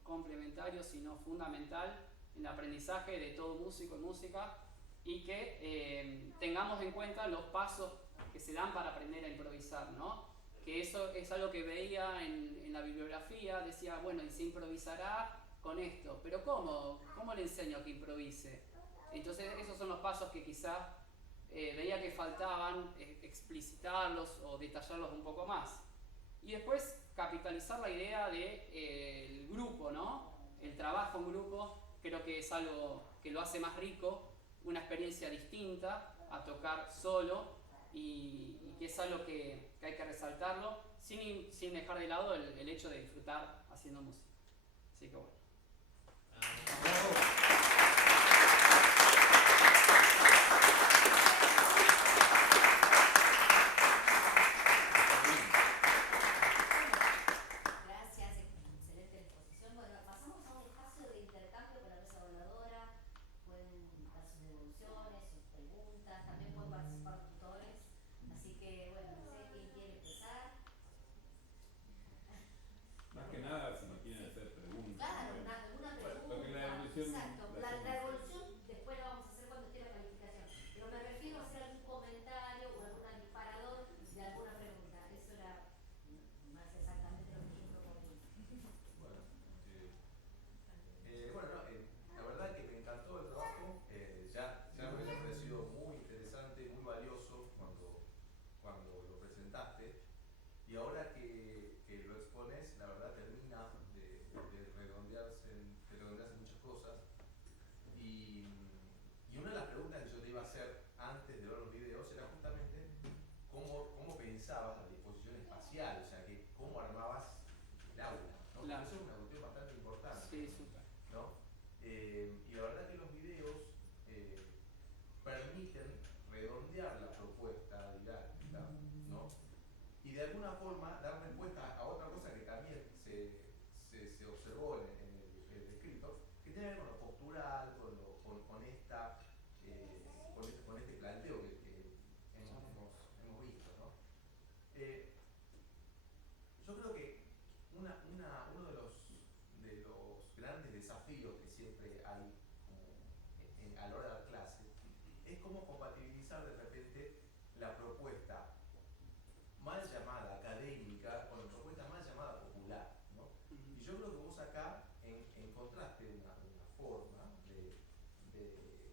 complementario, sino fundamental en el aprendizaje de todo músico y música, y que tengamos en cuenta los pasos que se dan para aprender a improvisar, ¿no? Que eso es algo que veía en la bibliografía, decía, bueno, y se improvisará con esto, pero ¿cómo? ¿Cómo le enseño a que improvise? Entonces esos son los pasos que quizás veía que faltaban explicitarlos o detallarlos un poco más. Y después capitalizar la idea del grupo, ¿no? El trabajo en grupo creo que es algo que lo hace más rico, una experiencia distinta a tocar solo y que es algo que hay que resaltarlo sin dejar de lado el hecho de disfrutar haciendo música. Así que bueno. Gracias, excelente exposición. Bueno, pasamos a un espacio de intercambio con la mesa voladora. Pueden dar sus devoluciones, sus preguntas, también pueden participar los tutores. Así que, bueno, no sé quién quiere empezar. Más que nada, si no quieren hacer preguntas. Claro, bueno. alguna Bueno, pregunta. porque la evolución Exacto, la la hacemos. evolución después la vamos a hacer cuando esté la calificación. Pero me refiero a hacer algún comentario o algún disparador de alguna pregunta. Eso era más exactamente lo que yo proponía. Bueno, bueno, no, la verdad que me encantó el trabajo, ya me ha parecido muy interesante, muy valioso cuando lo presentaste, y ahora que lo expones, la verdad termina de redondearse muchas cosas, y una de las preguntas que yo te iba a hacer antes de ver los videos era justamente cómo pensabas la disposición espacial, o sea, cómo armabas el aula, ¿no? Claro. Porque eso es una cuestión bastante importante. Sí, súper. ¿No? alguna forma dar respuesta a otra cosa que también se observó en el escrito, que tiene que ver con lo postural, con este planteo que hemos visto, ¿no? Yo creo que uno de los grandes desafíos que siempre hay a la hora de dar clases es cómo compatibilizar de repente la propuesta mal llamada académica con la propuesta mal llamada popular, ¿no? Y yo creo que vos acá encontraste una forma de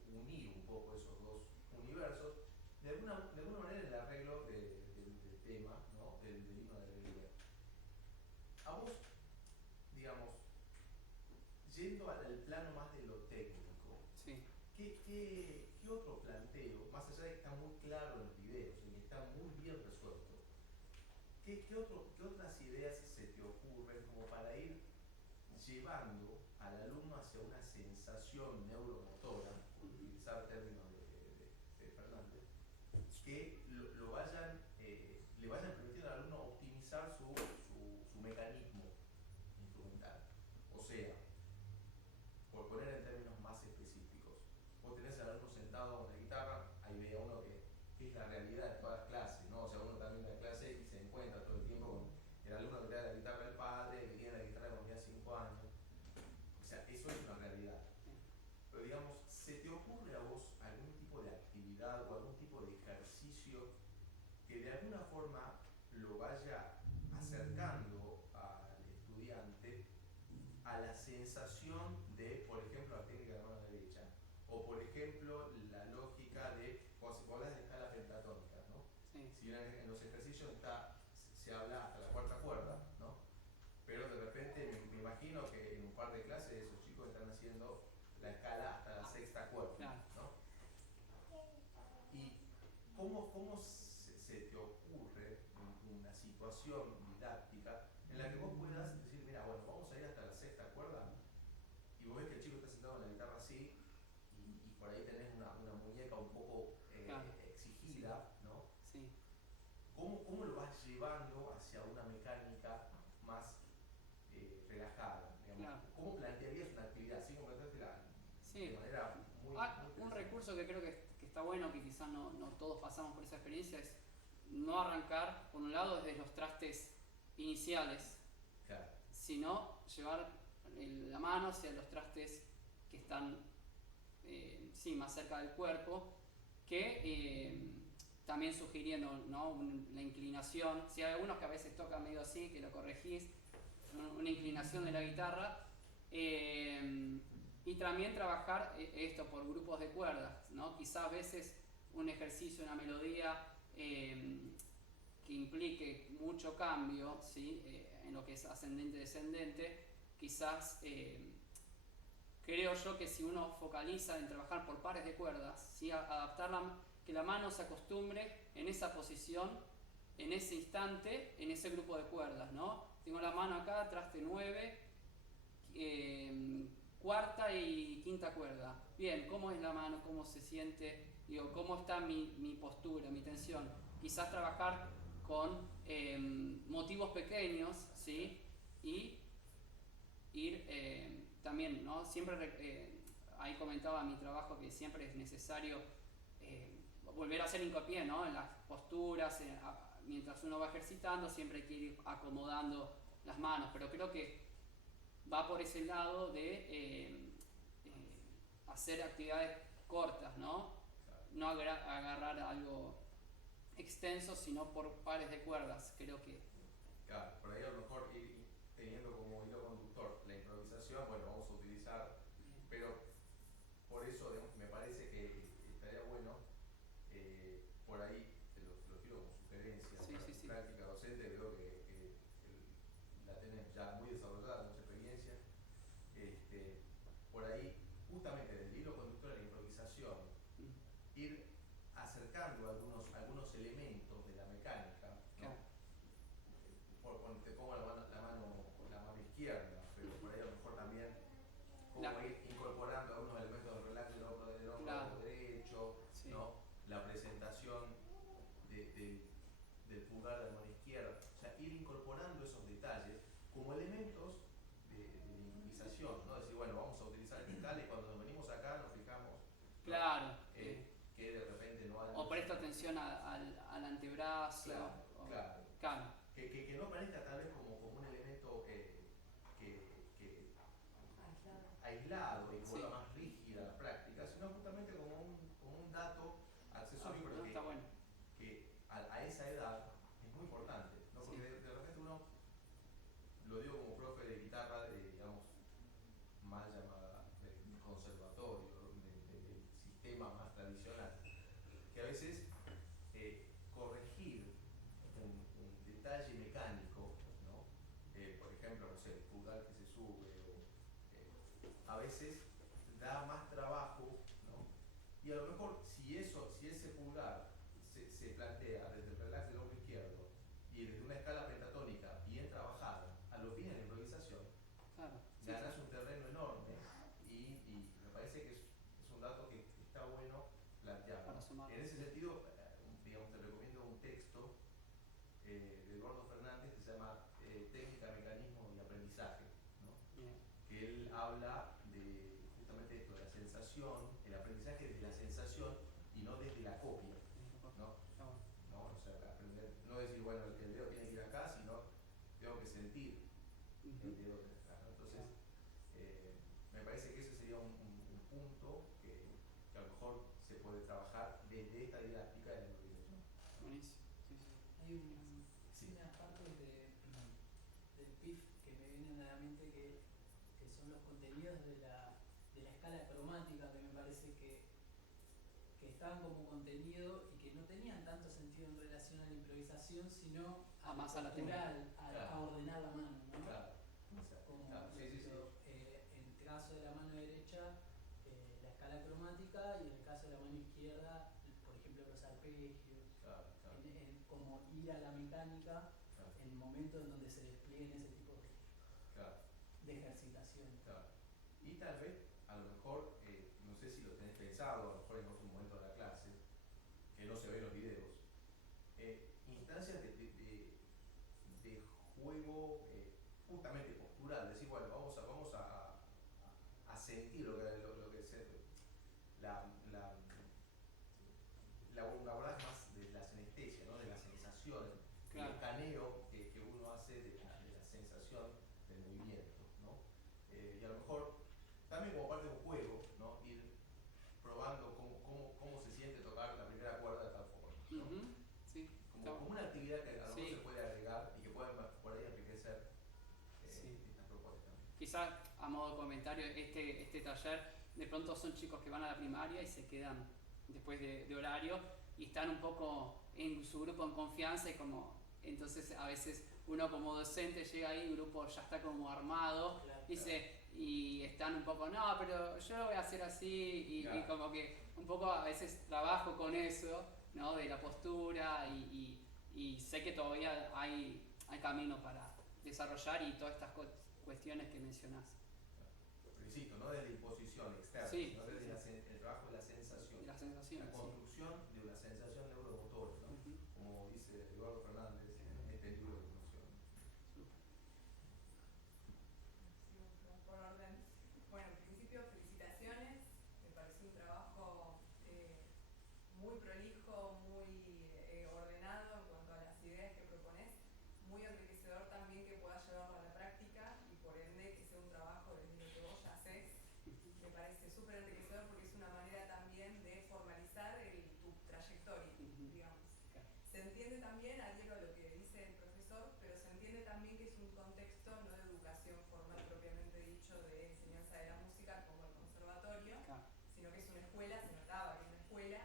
unir un poco esos dos universos, de alguna manera en el arreglo del tema, ¿no? del himno de la alegría. A vos, digamos, yendo al plano más de lo técnico, Sí. ¿qué otro planteo, más allá de que está muy claro en los videos y que está muy bien resuelto, qué otras ideas se te ocurren como para ir llevando al alumno hacia una sensación neuromotora, por utilizar términos de Fernández, que le vayan permitiendo al alumno optimizar su mecanismo instrumental? O sea, por poner en términos más específicos, vos tenés al alumno sentado con la guitarra, ahí ve a uno que es la realidad de todas las clases, ¿no? O sea, uno también en la clase y se encuentra todo el tiempo con el alumno que trae la guitarra del padre, que tiene la guitarra cuando tenía 5 años. O sea, eso es una realidad. Pero digamos, ¿se te ocurre a vos algún tipo de actividad o algún tipo de ejercicio que de alguna forma lo vaya acercando al estudiante a la sensación de, por ejemplo, la técnica de la mano derecha, o por ejemplo, la lógica de, cuando hablas de escala pentatónica, ¿no? Sí. Si bien en los ejercicios se habla hasta la cuarta cuerda, ¿no? Pero de repente me imagino que en un par de clases esos chicos están haciendo la escala hasta la sexta cuerda, Claro. ¿no? ¿Y cómo se te ocurre una situación didáctica en la que vos puedas decir, mira, bueno, vamos a ir hasta la sexta cuerda, y vos ves que el chico está sentado en la guitarra así, y por ahí tenés una muñeca un poco Claro. exigida, ¿no? Sí. ¿Cómo lo vas llevando hacia una mecánica más relajada? Digamos? Claro. ¿Cómo plantearías una actividad? ¿Sí? ¿Cómo planteaste Sí. de manera muy Un recurso que creo que está bueno, que quizás no todos pasamos por esa experiencia, es no arrancar, por un lado, desde los trastes iniciales, claro, sino llevar la mano hacia los trastes que están más cerca del cuerpo, que también sugiriendo, ¿no? La inclinación. Si hay algunos que a veces tocan medio así, que lo corregís, una inclinación de la guitarra, y también trabajar esto por grupos de cuerdas, ¿no? Quizás a veces un ejercicio, una melodía que implique mucho cambio, ¿sí? En lo que es ascendente-descendente, quizás creo yo que si uno focaliza en trabajar por pares de cuerdas, ¿sí? Adaptar que la mano se acostumbre en esa posición, en ese instante, en ese grupo de cuerdas, ¿no? Tengo la mano acá, traste 9, cuarta y quinta cuerda. Bien, ¿cómo es la mano? ¿Cómo se siente? Digo, ¿cómo está mi postura, mi tensión? Quizás trabajar con motivos pequeños, ¿sí? Y ir también, ¿no? Siempre, ahí comentaba mi trabajo que siempre es necesario volver a hacer hincapié, ¿no? En las posturas, mientras uno va ejercitando, siempre hay que ir acomodando las manos, pero creo que va por ese lado de hacer actividades cortas, ¿no? No agarrar algo extenso, sino por pares de cuerdas. Creo que claro, por ahí a lo mejor ir teniendo como hilo conductor la improvisación, bueno, vamos a utilizar, pero por eso digamos, me parece que estaría bueno, por ahí te lo tiro como sugerencia, Sí. práctica docente, veo que la tenés ya muy desarrollada, mucha experiencia, por ahí justamente desde el hilo conductor de la improvisación, ir acercando algunos elementos de la mecánica, ¿no? Claro. Te pongo la mano izquierda, pero por ahí a lo mejor también cómo ir incorporando algunos elementos del relax del hombro claro. derecho, ¿no? La presentación del pulgar de la mano izquierda. O presta atención al antebrazo. Claro. Que no parezca tal vez como un elemento aislado y que vuelva más rígida la práctica, sino justamente como un dato accesorio, pero está bueno. que a esa edad es muy importante, ¿no? Porque de repente uno, lo digo como profe de guitarra, digamos, más llamada del conservatorio, del sistema más tradicional, que a veces corregir un detalle mecánico, ¿no? Por ejemplo, no sé, el pulgar que se sube, a veces da más trabajo, ¿no? Y a lo mejor si ese pulgar se plantea desde el relax del hombro izquierdo y desde una escala pentatónica bien trabajada, a lo bien en la improvisación, ganas un terreno enorme y me parece que es un dato que está bueno plantear. En ese sentido, digamos, te recomiendo un texto de Eduardo Fernández que se llama Técnica, Mecanismo y Aprendizaje, ¿no? Que él habla de justamente esto, de la sensación, el aprendizaje desde la sensación y no desde la copia, ¿no? O sea, aprender, no decir, bueno, el dedo tiene que ir acá, sino tengo que sentir el dedo de acá, ¿no? Entonces, me parece que ese sería un punto que a lo mejor se puede trabajar desde esta didáctica de la improvisación. Buenísimo. Hay unas partes del PIF que me vienen a la mente que son los contenidos de la escala cromática, que me parece que estaban como contenido y que no tenían tanto sentido en relación a la improvisación, sino a más a la cultural, a ordenar la mano, ¿no? Claro. Como Sí. en el caso de la mano derecha, la escala cromática, y en el caso de la mano izquierda, por ejemplo, los arpegios. Como ir a la mecánica en el momento en donde se desplieguen ese tipo de ejercitación. Y tal vez, a lo mejor, no sé si lo tenés pensado, a lo mejor en otro momento de la clase, que no se ve en los videos, instancias de juego justamente postural, decir, bueno, vamos a sentir lo que es un abordaje más de la sinestesia, ¿no? De la sensación, el escaneo que uno hace de la sensación del movimiento, ¿no? Y a lo mejor también como parte de un juego, ¿no? Ir probando cómo se siente tocar la primera cuerda de tal forma, ¿no? Como una actividad que a lo mejor se puede agregar y que puede por ahí enriquecer estas propuestas. Quizás a modo de comentario, este taller de pronto son chicos que van a la primaria y se quedan después de horario y están un poco en su grupo en confianza y como entonces a veces uno como docente llega ahí, el grupo ya está como armado y están un poco, no, pero yo lo voy a hacer así y como que un poco a veces trabajo con eso, ¿no? De la postura y sé que todavía hay camino para desarrollar y todas estas cuestiones que mencionás. Pero insisto, no desde imposición externa, sino desde el trabajo de la sensación. La construcción de una sensación neuromotora, ¿no? Como dice Eduardo Fernández en este libro de emoción. Por orden. Bueno, en principio, felicitaciones. Me pareció un trabajo muy prolijo, muy ordenado en cuanto a las ideas que proponés. Muy enriquecedor también que puedas llevarlo a la práctica y por ende que sea un trabajo desde lo que vos ya hacés. Me parece súper enriquecedor porque es una manera también de formalizar tu trayectoria, digamos. Se entiende también, adhiero a lo que dice el profesor, pero se entiende también que es un contexto no de educación formal propiamente dicho, de enseñanza de la música como el conservatorio, sino que es una escuela, se notaba que es una escuela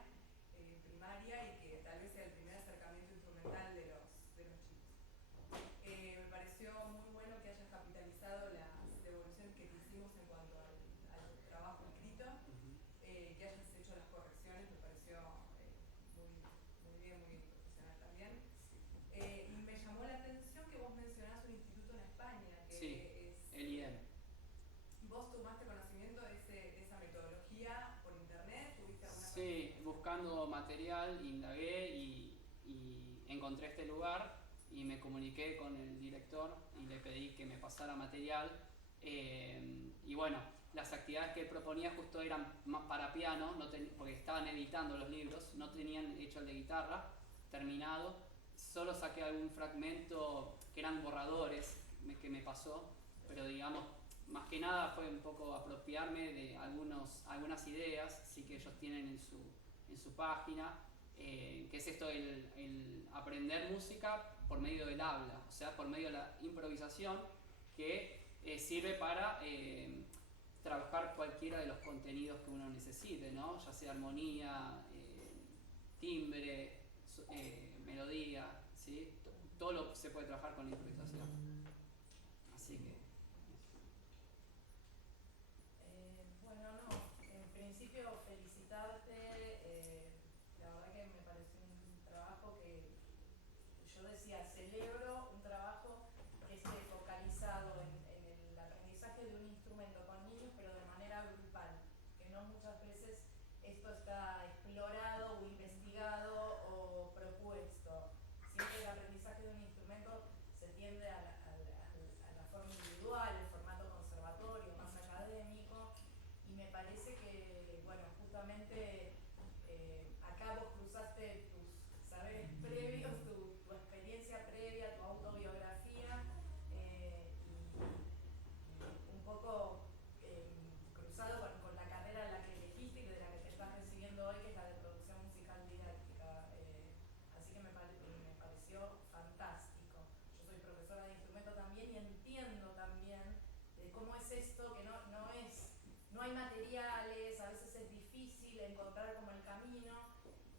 primaria y que tal vez sea el primer acercamiento instrumental de los chicos. Me pareció muy bueno que hayas capitalizado las devoluciones que te hicimos en cuanto al trabajo escrito, que hayas hecho las correcciones, me pareció muy bien, muy profesional también. Y me llamó la atención que vos mencionás un instituto en España, que es el IEM. ¿Vos tomaste conocimiento de esa metodología por internet? ¿Tuviste alguna Buscando material, indagué y encontré este lugar y me comuniqué con el director y le pedí que me pasara material y bueno, las actividades que él proponía justo eran más para piano, porque estaban editando los libros, no tenían hecho el de guitarra terminado. Solo saqué algún fragmento que eran borradores que me pasó, pero digamos, más que nada fue un poco apropiarme de algunas ideas, sí, que ellos tienen en su página, que es esto, el aprender música por medio del habla, o sea, por medio de la improvisación, que sirve para trabajar cualquiera de los contenidos que uno necesite, ¿no? Ya sea armonía, timbre, melodía, ¿sí? Todo lo se puede trabajar con la improvisación. Así que... Bueno, no, en principio felicitarte, la verdad que me pareció un trabajo que yo decía, celebro un trabajo que esté focalizado en el aprendizaje de un instrumento con niños, pero de manera grupal, que no muchas veces esto está explorado o investigado o propuesto. Siempre el aprendizaje de un instrumento se tiende a la forma individual, el formato conservatorio, más académico, y me parece que, bueno, justamente acá vos cruzaste tus saberes previos, tu experiencia previa, tu autobiografía, y un poco cruzado con la carrera en la que elegiste y de la que te estás recibiendo hoy, que es la de producción musical didáctica. Así que me pareció fantástico. Yo soy profesora de instrumento también y entiendo también cómo es esto, que no hay materiales, a veces es difícil encontrar como el camino,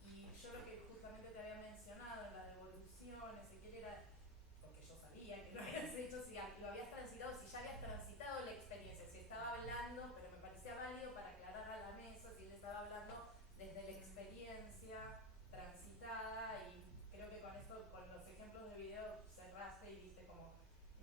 y yo lo que justamente te había mencionado en la devolución, Ezequiel, era, porque yo sabía que lo habías hecho, si lo habías transitado, si ya habías transitado la experiencia, si estaba hablando, pero me parecía válido para aclarar a la mesa, si él estaba hablando desde la experiencia transitada, y creo que con esto, con los ejemplos de video, cerraste y diste como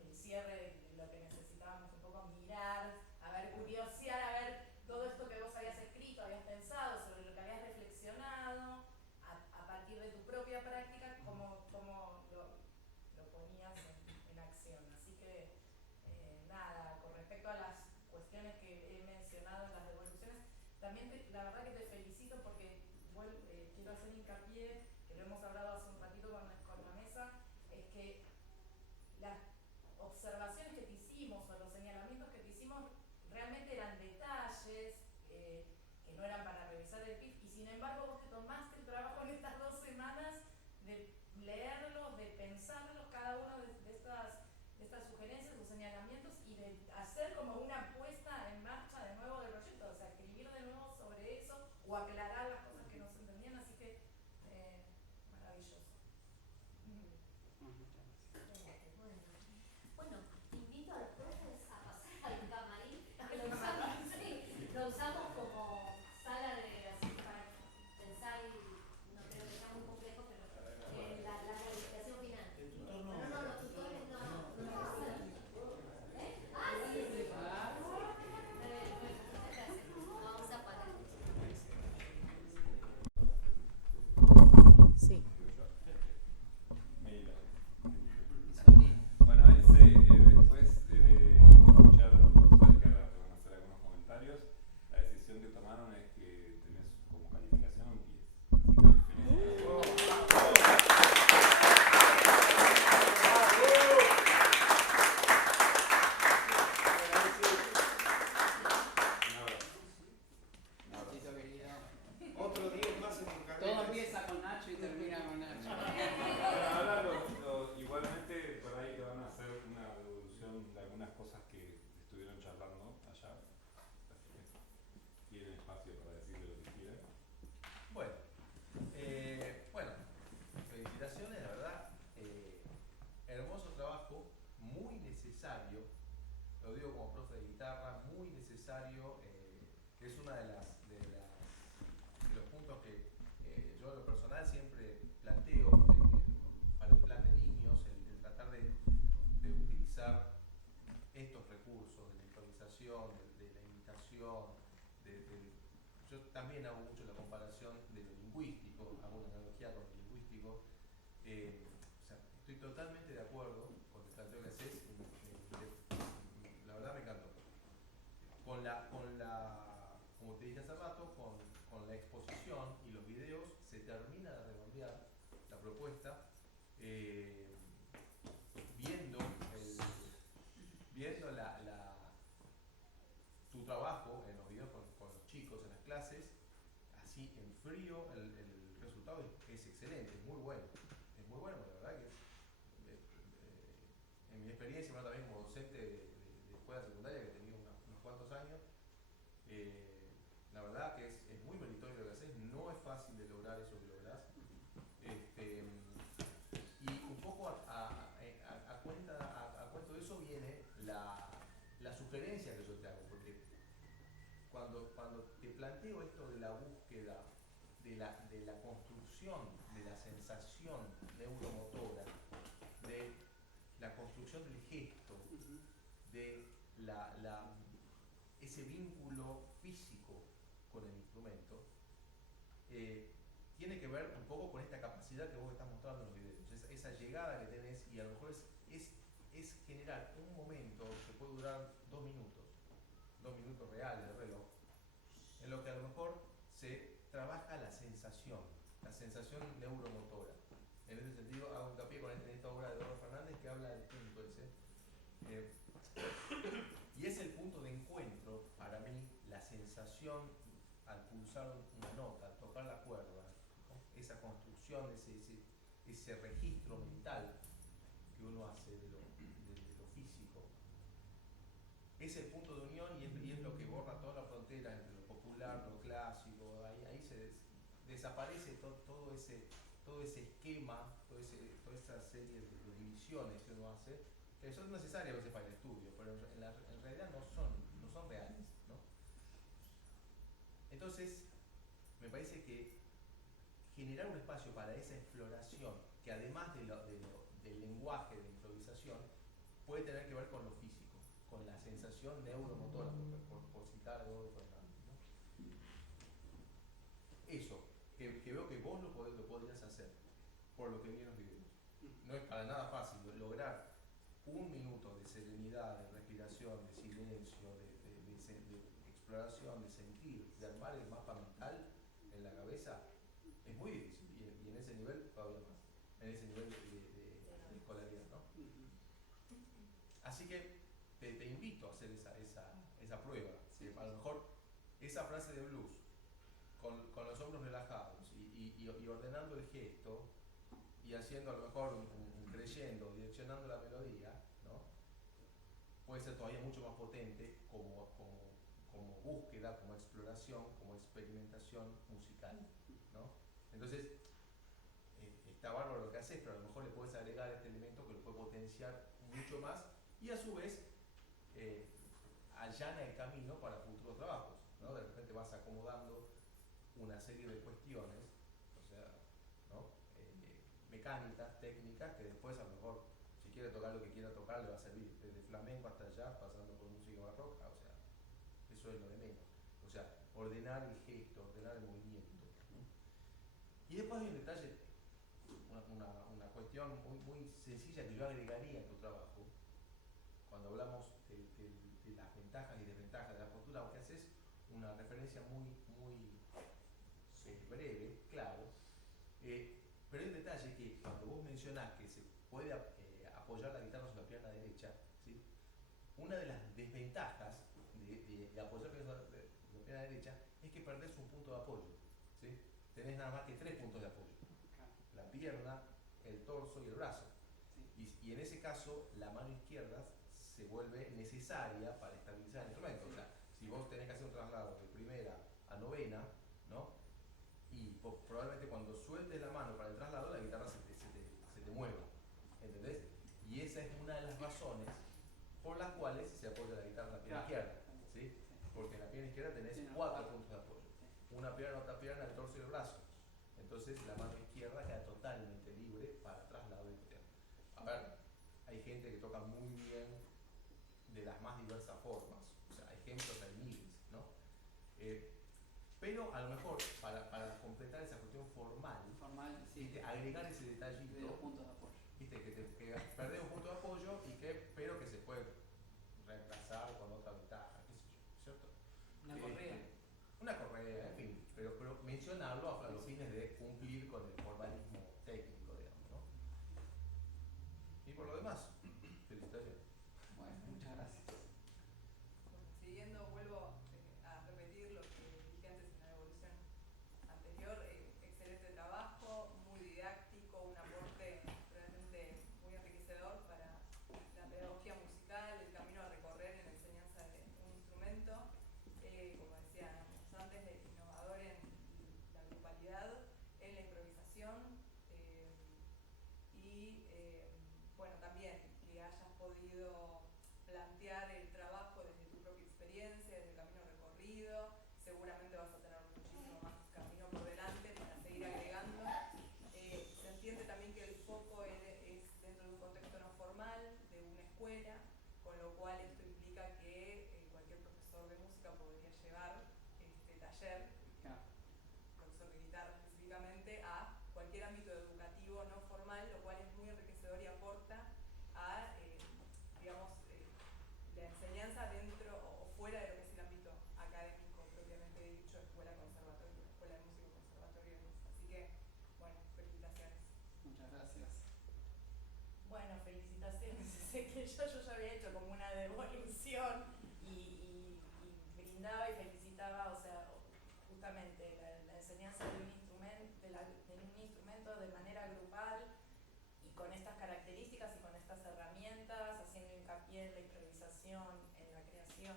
el cierre de lo que necesitábamos un poco mirar, a ver, curiosear, a ver todo esto que vos habías escrito, habías pensado, sobre lo que habías reflexionado, a partir de tu propia práctica, cómo lo ponías en acción. Así que, nada, con respecto a las cuestiones que he mencionado en las devoluciones, también la verdad que te felicito porque quiero hacer hincapié, que lo hemos hablado hace un ratito con la mesa, es que las observaciones que te hicimos o los señalamientos que te hicimos realmente eran detalles que no eran para revisar el PIF, y sin embargo vos te tomaste el trabajo en estas 2 semanas de leerlos, de pensarlos, cada uno de estas sugerencias o señalamientos, y de hacer como una puesta en marcha de nuevo del proyecto, o sea, escribir de nuevo sobre eso o aclarar las cosas que no se entendían, así que maravilloso. Bueno, invito a los profes a pasar al camarín, que lo usamos, sí, lo usamos como sala de, así, para pensar, y no creo que sea muy complejo, pero la calificación final. No, los tutores no. Ah, sí, sí. Muchas gracias. Vamos a parar. Sí. Bueno, después de escuchar, después que ahora te van a hacer algunos comentarios, la decisión que tomaron es que tenés como calificación un 10. Nachito querido. Otro día más en tu Todo carrera. empieza con Nacho y termina con Nacho. Ahora igualmente por ahí te van a hacer una devolución de algunas cosas que estuvieron charlando allá. Así que tienen espacio para decirle lo que quieran. Bueno, felicitaciones, la verdad, hermoso trabajo, muy necesario, lo digo como profe de guitarra, muy necesario, que es una de los puntos que yo en lo personal siempre planteo para el plan de niños, el tratar de utilizar estos recursos de la improvisación, de la imitación, yo también hago mucho la comparación de lo lingüístico, hago una analogía con lo lingüístico. O sea, estoy totalmente de acuerdo con el planteo que haces, la verdad me encantó. Con con la exposición y los videos se termina de redondear la propuesta, viendo, viendo tu trabajo en los videos con los chicos en las clases, así en frío, el resultado es excelente, es muy bueno. Es muy bueno, la verdad que en mi experiencia, bueno, también como docente de escuela secundaria, que he tenido unos cuantos años, la verdad que es muy meritorio lo que haces, no es fácil de lograr eso que lográs. Y un poco a cuento de eso viene la sugerencia que yo te hago, porque cuando te planteo esto de la búsqueda de la construcción de la sensación neuromotora, de la construcción del gesto, de ese vínculo físico con el instrumento, tiene que ver un poco con esta capacidad que vos estás mostrando en los videos, esa llegada que tenés, y a lo mejor es generar un momento que puede durar 2 minutos reales de reloj, en lo que a lo mejor se trabaja la sensación neuromotora. En ese sentido, hago hincapié en esta obra de Eduardo Fernández que habla del punto ese. Y es el punto de encuentro, para mí, la sensación al pulsar una nota, al tocar la cuerda, ¿no? Esa construcción, ese registro mental que uno hace de lo físico. Es el punto de unión y es lo que borra toda la frontera entre lo popular, lo clásico. Ahí se desaparece todo ese esquema, toda esa serie de divisiones que uno hace, que son necesarias a veces para el estudio, pero en realidad no son reales, ¿no? Entonces, me parece que generar un espacio para esa exploración, que además del lenguaje de improvisación, puede tener que ver con lo físico, con la sensación neuromotora, por citar a Eduardo Fernández, ¿no? Eso, que veo que vos lo podrías hacer, por lo que vi en los videos. No es para nada fácil lograr 1 minuto de serenidad, de respiración, de silencio, de exploración, de sentir, de armar el mapa mental en la cabeza, es muy difícil, y en ese nivel todavía más, en ese nivel de escolaridad, ¿no? Así que te invito a hacer esa prueba, ¿sí? A lo mejor esa frase de blues, con los hombros relajados y ordenando el gesto, y haciendo a lo mejor un creyendo, direccionando la melodía, ¿no? Puede ser todavía mucho más potente como búsqueda, como exploración, como experimentación musical, ¿no? Entonces, está bárbaro lo que haces, pero a lo mejor le puedes agregar este elemento que lo puede potenciar mucho más, y a su vez allana el camino para futuros trabajos, ¿no? De repente vas acomodando una serie de cuestiones, o sea, ¿no? Mecánicas, técnicas, que después a lo mejor, si quiere tocar lo que quiera tocar, le va a servir, desde flamenco hasta jazz, pasando por música barroca, o sea, eso es lo de menos. O sea, ordenar el gesto, ordenar el movimiento, ¿no? Y después hay un detalle, una cuestión muy sencilla que yo agregaría en tu trabajo, cuando hablamos de las ventajas y desventajas de la postura, aunque haces una referencia muy breve, claro, pero hay un detalle que cuando vos mencionás que se puede apoyar la guitarra sobre la pierna derecha, ¿sí? Una de las desventajas de apoyar la pierna derecha es que perdés un punto de apoyo, ¿sí? Tenés nada más que 3 puntos de apoyo: la pierna, el torso y el brazo. Y en ese caso, la mano izquierda se vuelve necesaria para estabilizar el instrumento. O sea, si vos tenés que hacer un traslado de primera a novena, ¿no? Y probablemente cuando sueltes la mano para el traslado, la guitarra se te mueva, ¿entendés? Y esa es una de las razones por las cuales se apoya la guitarra en la pierna izquierda, ¿sí? Porque en la pierna izquierda tenés 4 puntos de apoyo: una pierna, otra pierna, el torso y el brazo. Entonces la mano izquierda queda totalmente libre para traslado interno. A ver, hay gente que toca muy bien de las más diversas formas, o sea, ejemplos hay miles, ¿no? Pero a lo mejor para completar esa cuestión formal, sí, ¿viste? Agregar ese detallito de los puntos de apoyo, ¿viste? Que perdés un punto de apoyo, pero que se puede reemplazar con otra ventaja, qué sé yo, ¿cierto? Una correa. Una correa, en fin, pero por lo demás, felicitaciones. Bueno, muchas gracias. Bueno, siguiendo, vuelvo a repetir lo que dije antes en la evolución anterior. Excelente trabajo, muy didáctico, un aporte realmente muy enriquecedor para la pedagogía musical, el camino a recorrer en la enseñanza de un instrumento. Como decíamos antes, innovador en la grupalidad, en la improvisación. Bueno, también que hayas podido plantear el trabajo desde tu propia experiencia, desde el camino recorrido. Seguramente vas a tener muchísimo más camino por delante para seguir agregando. Se entiende también que el foco es dentro de un contexto no formal, de una escuela, con lo cual esto implica que cualquier profesor de música podría llevar este taller, Claro. profesor de guitarra específicamente, a cualquier ámbito educativo no formal, lo cual es muy enriquecedor y aporta a, digamos, la enseñanza dentro o fuera de lo que es el ámbito académico propiamente dicho, escuela, conservatorio, escuela de música, conservatorio y demás. Así que, bueno, felicitaciones. Muchas gracias. Bueno, felicitaciones. Sé que yo ya había hecho como una devolución y brindaba y felicitaba, o sea, justamente la enseñanza de un instrumento de manera grupal y con estas características y con estas herramientas, haciendo hincapié en la improvisación, en la creación.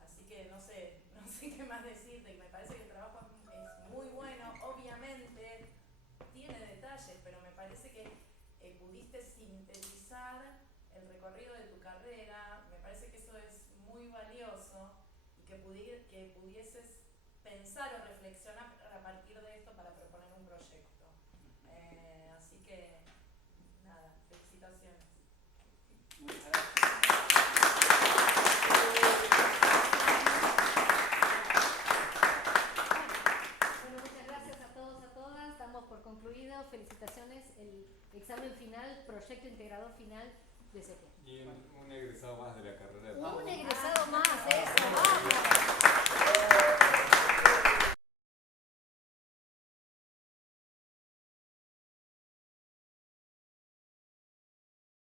Así que no sé qué más decirte, y me parece que el trabajo es muy bueno. Obviamente tiene detalles, pero me parece que pudiste sintetizar el recorrido de tu carrera. Me parece que eso es muy valioso y que pudieses pensar o reflexionar a partir de esto para proponer un proyecto. Así que, nada, felicitaciones. Muchas gracias. Bueno, muchas gracias a todos, a todas. Damos por concluido. Felicitaciones. El examen final, proyecto integrador final de CP. Y un egresado más de la carrera. Un egresado más, eso, vamos.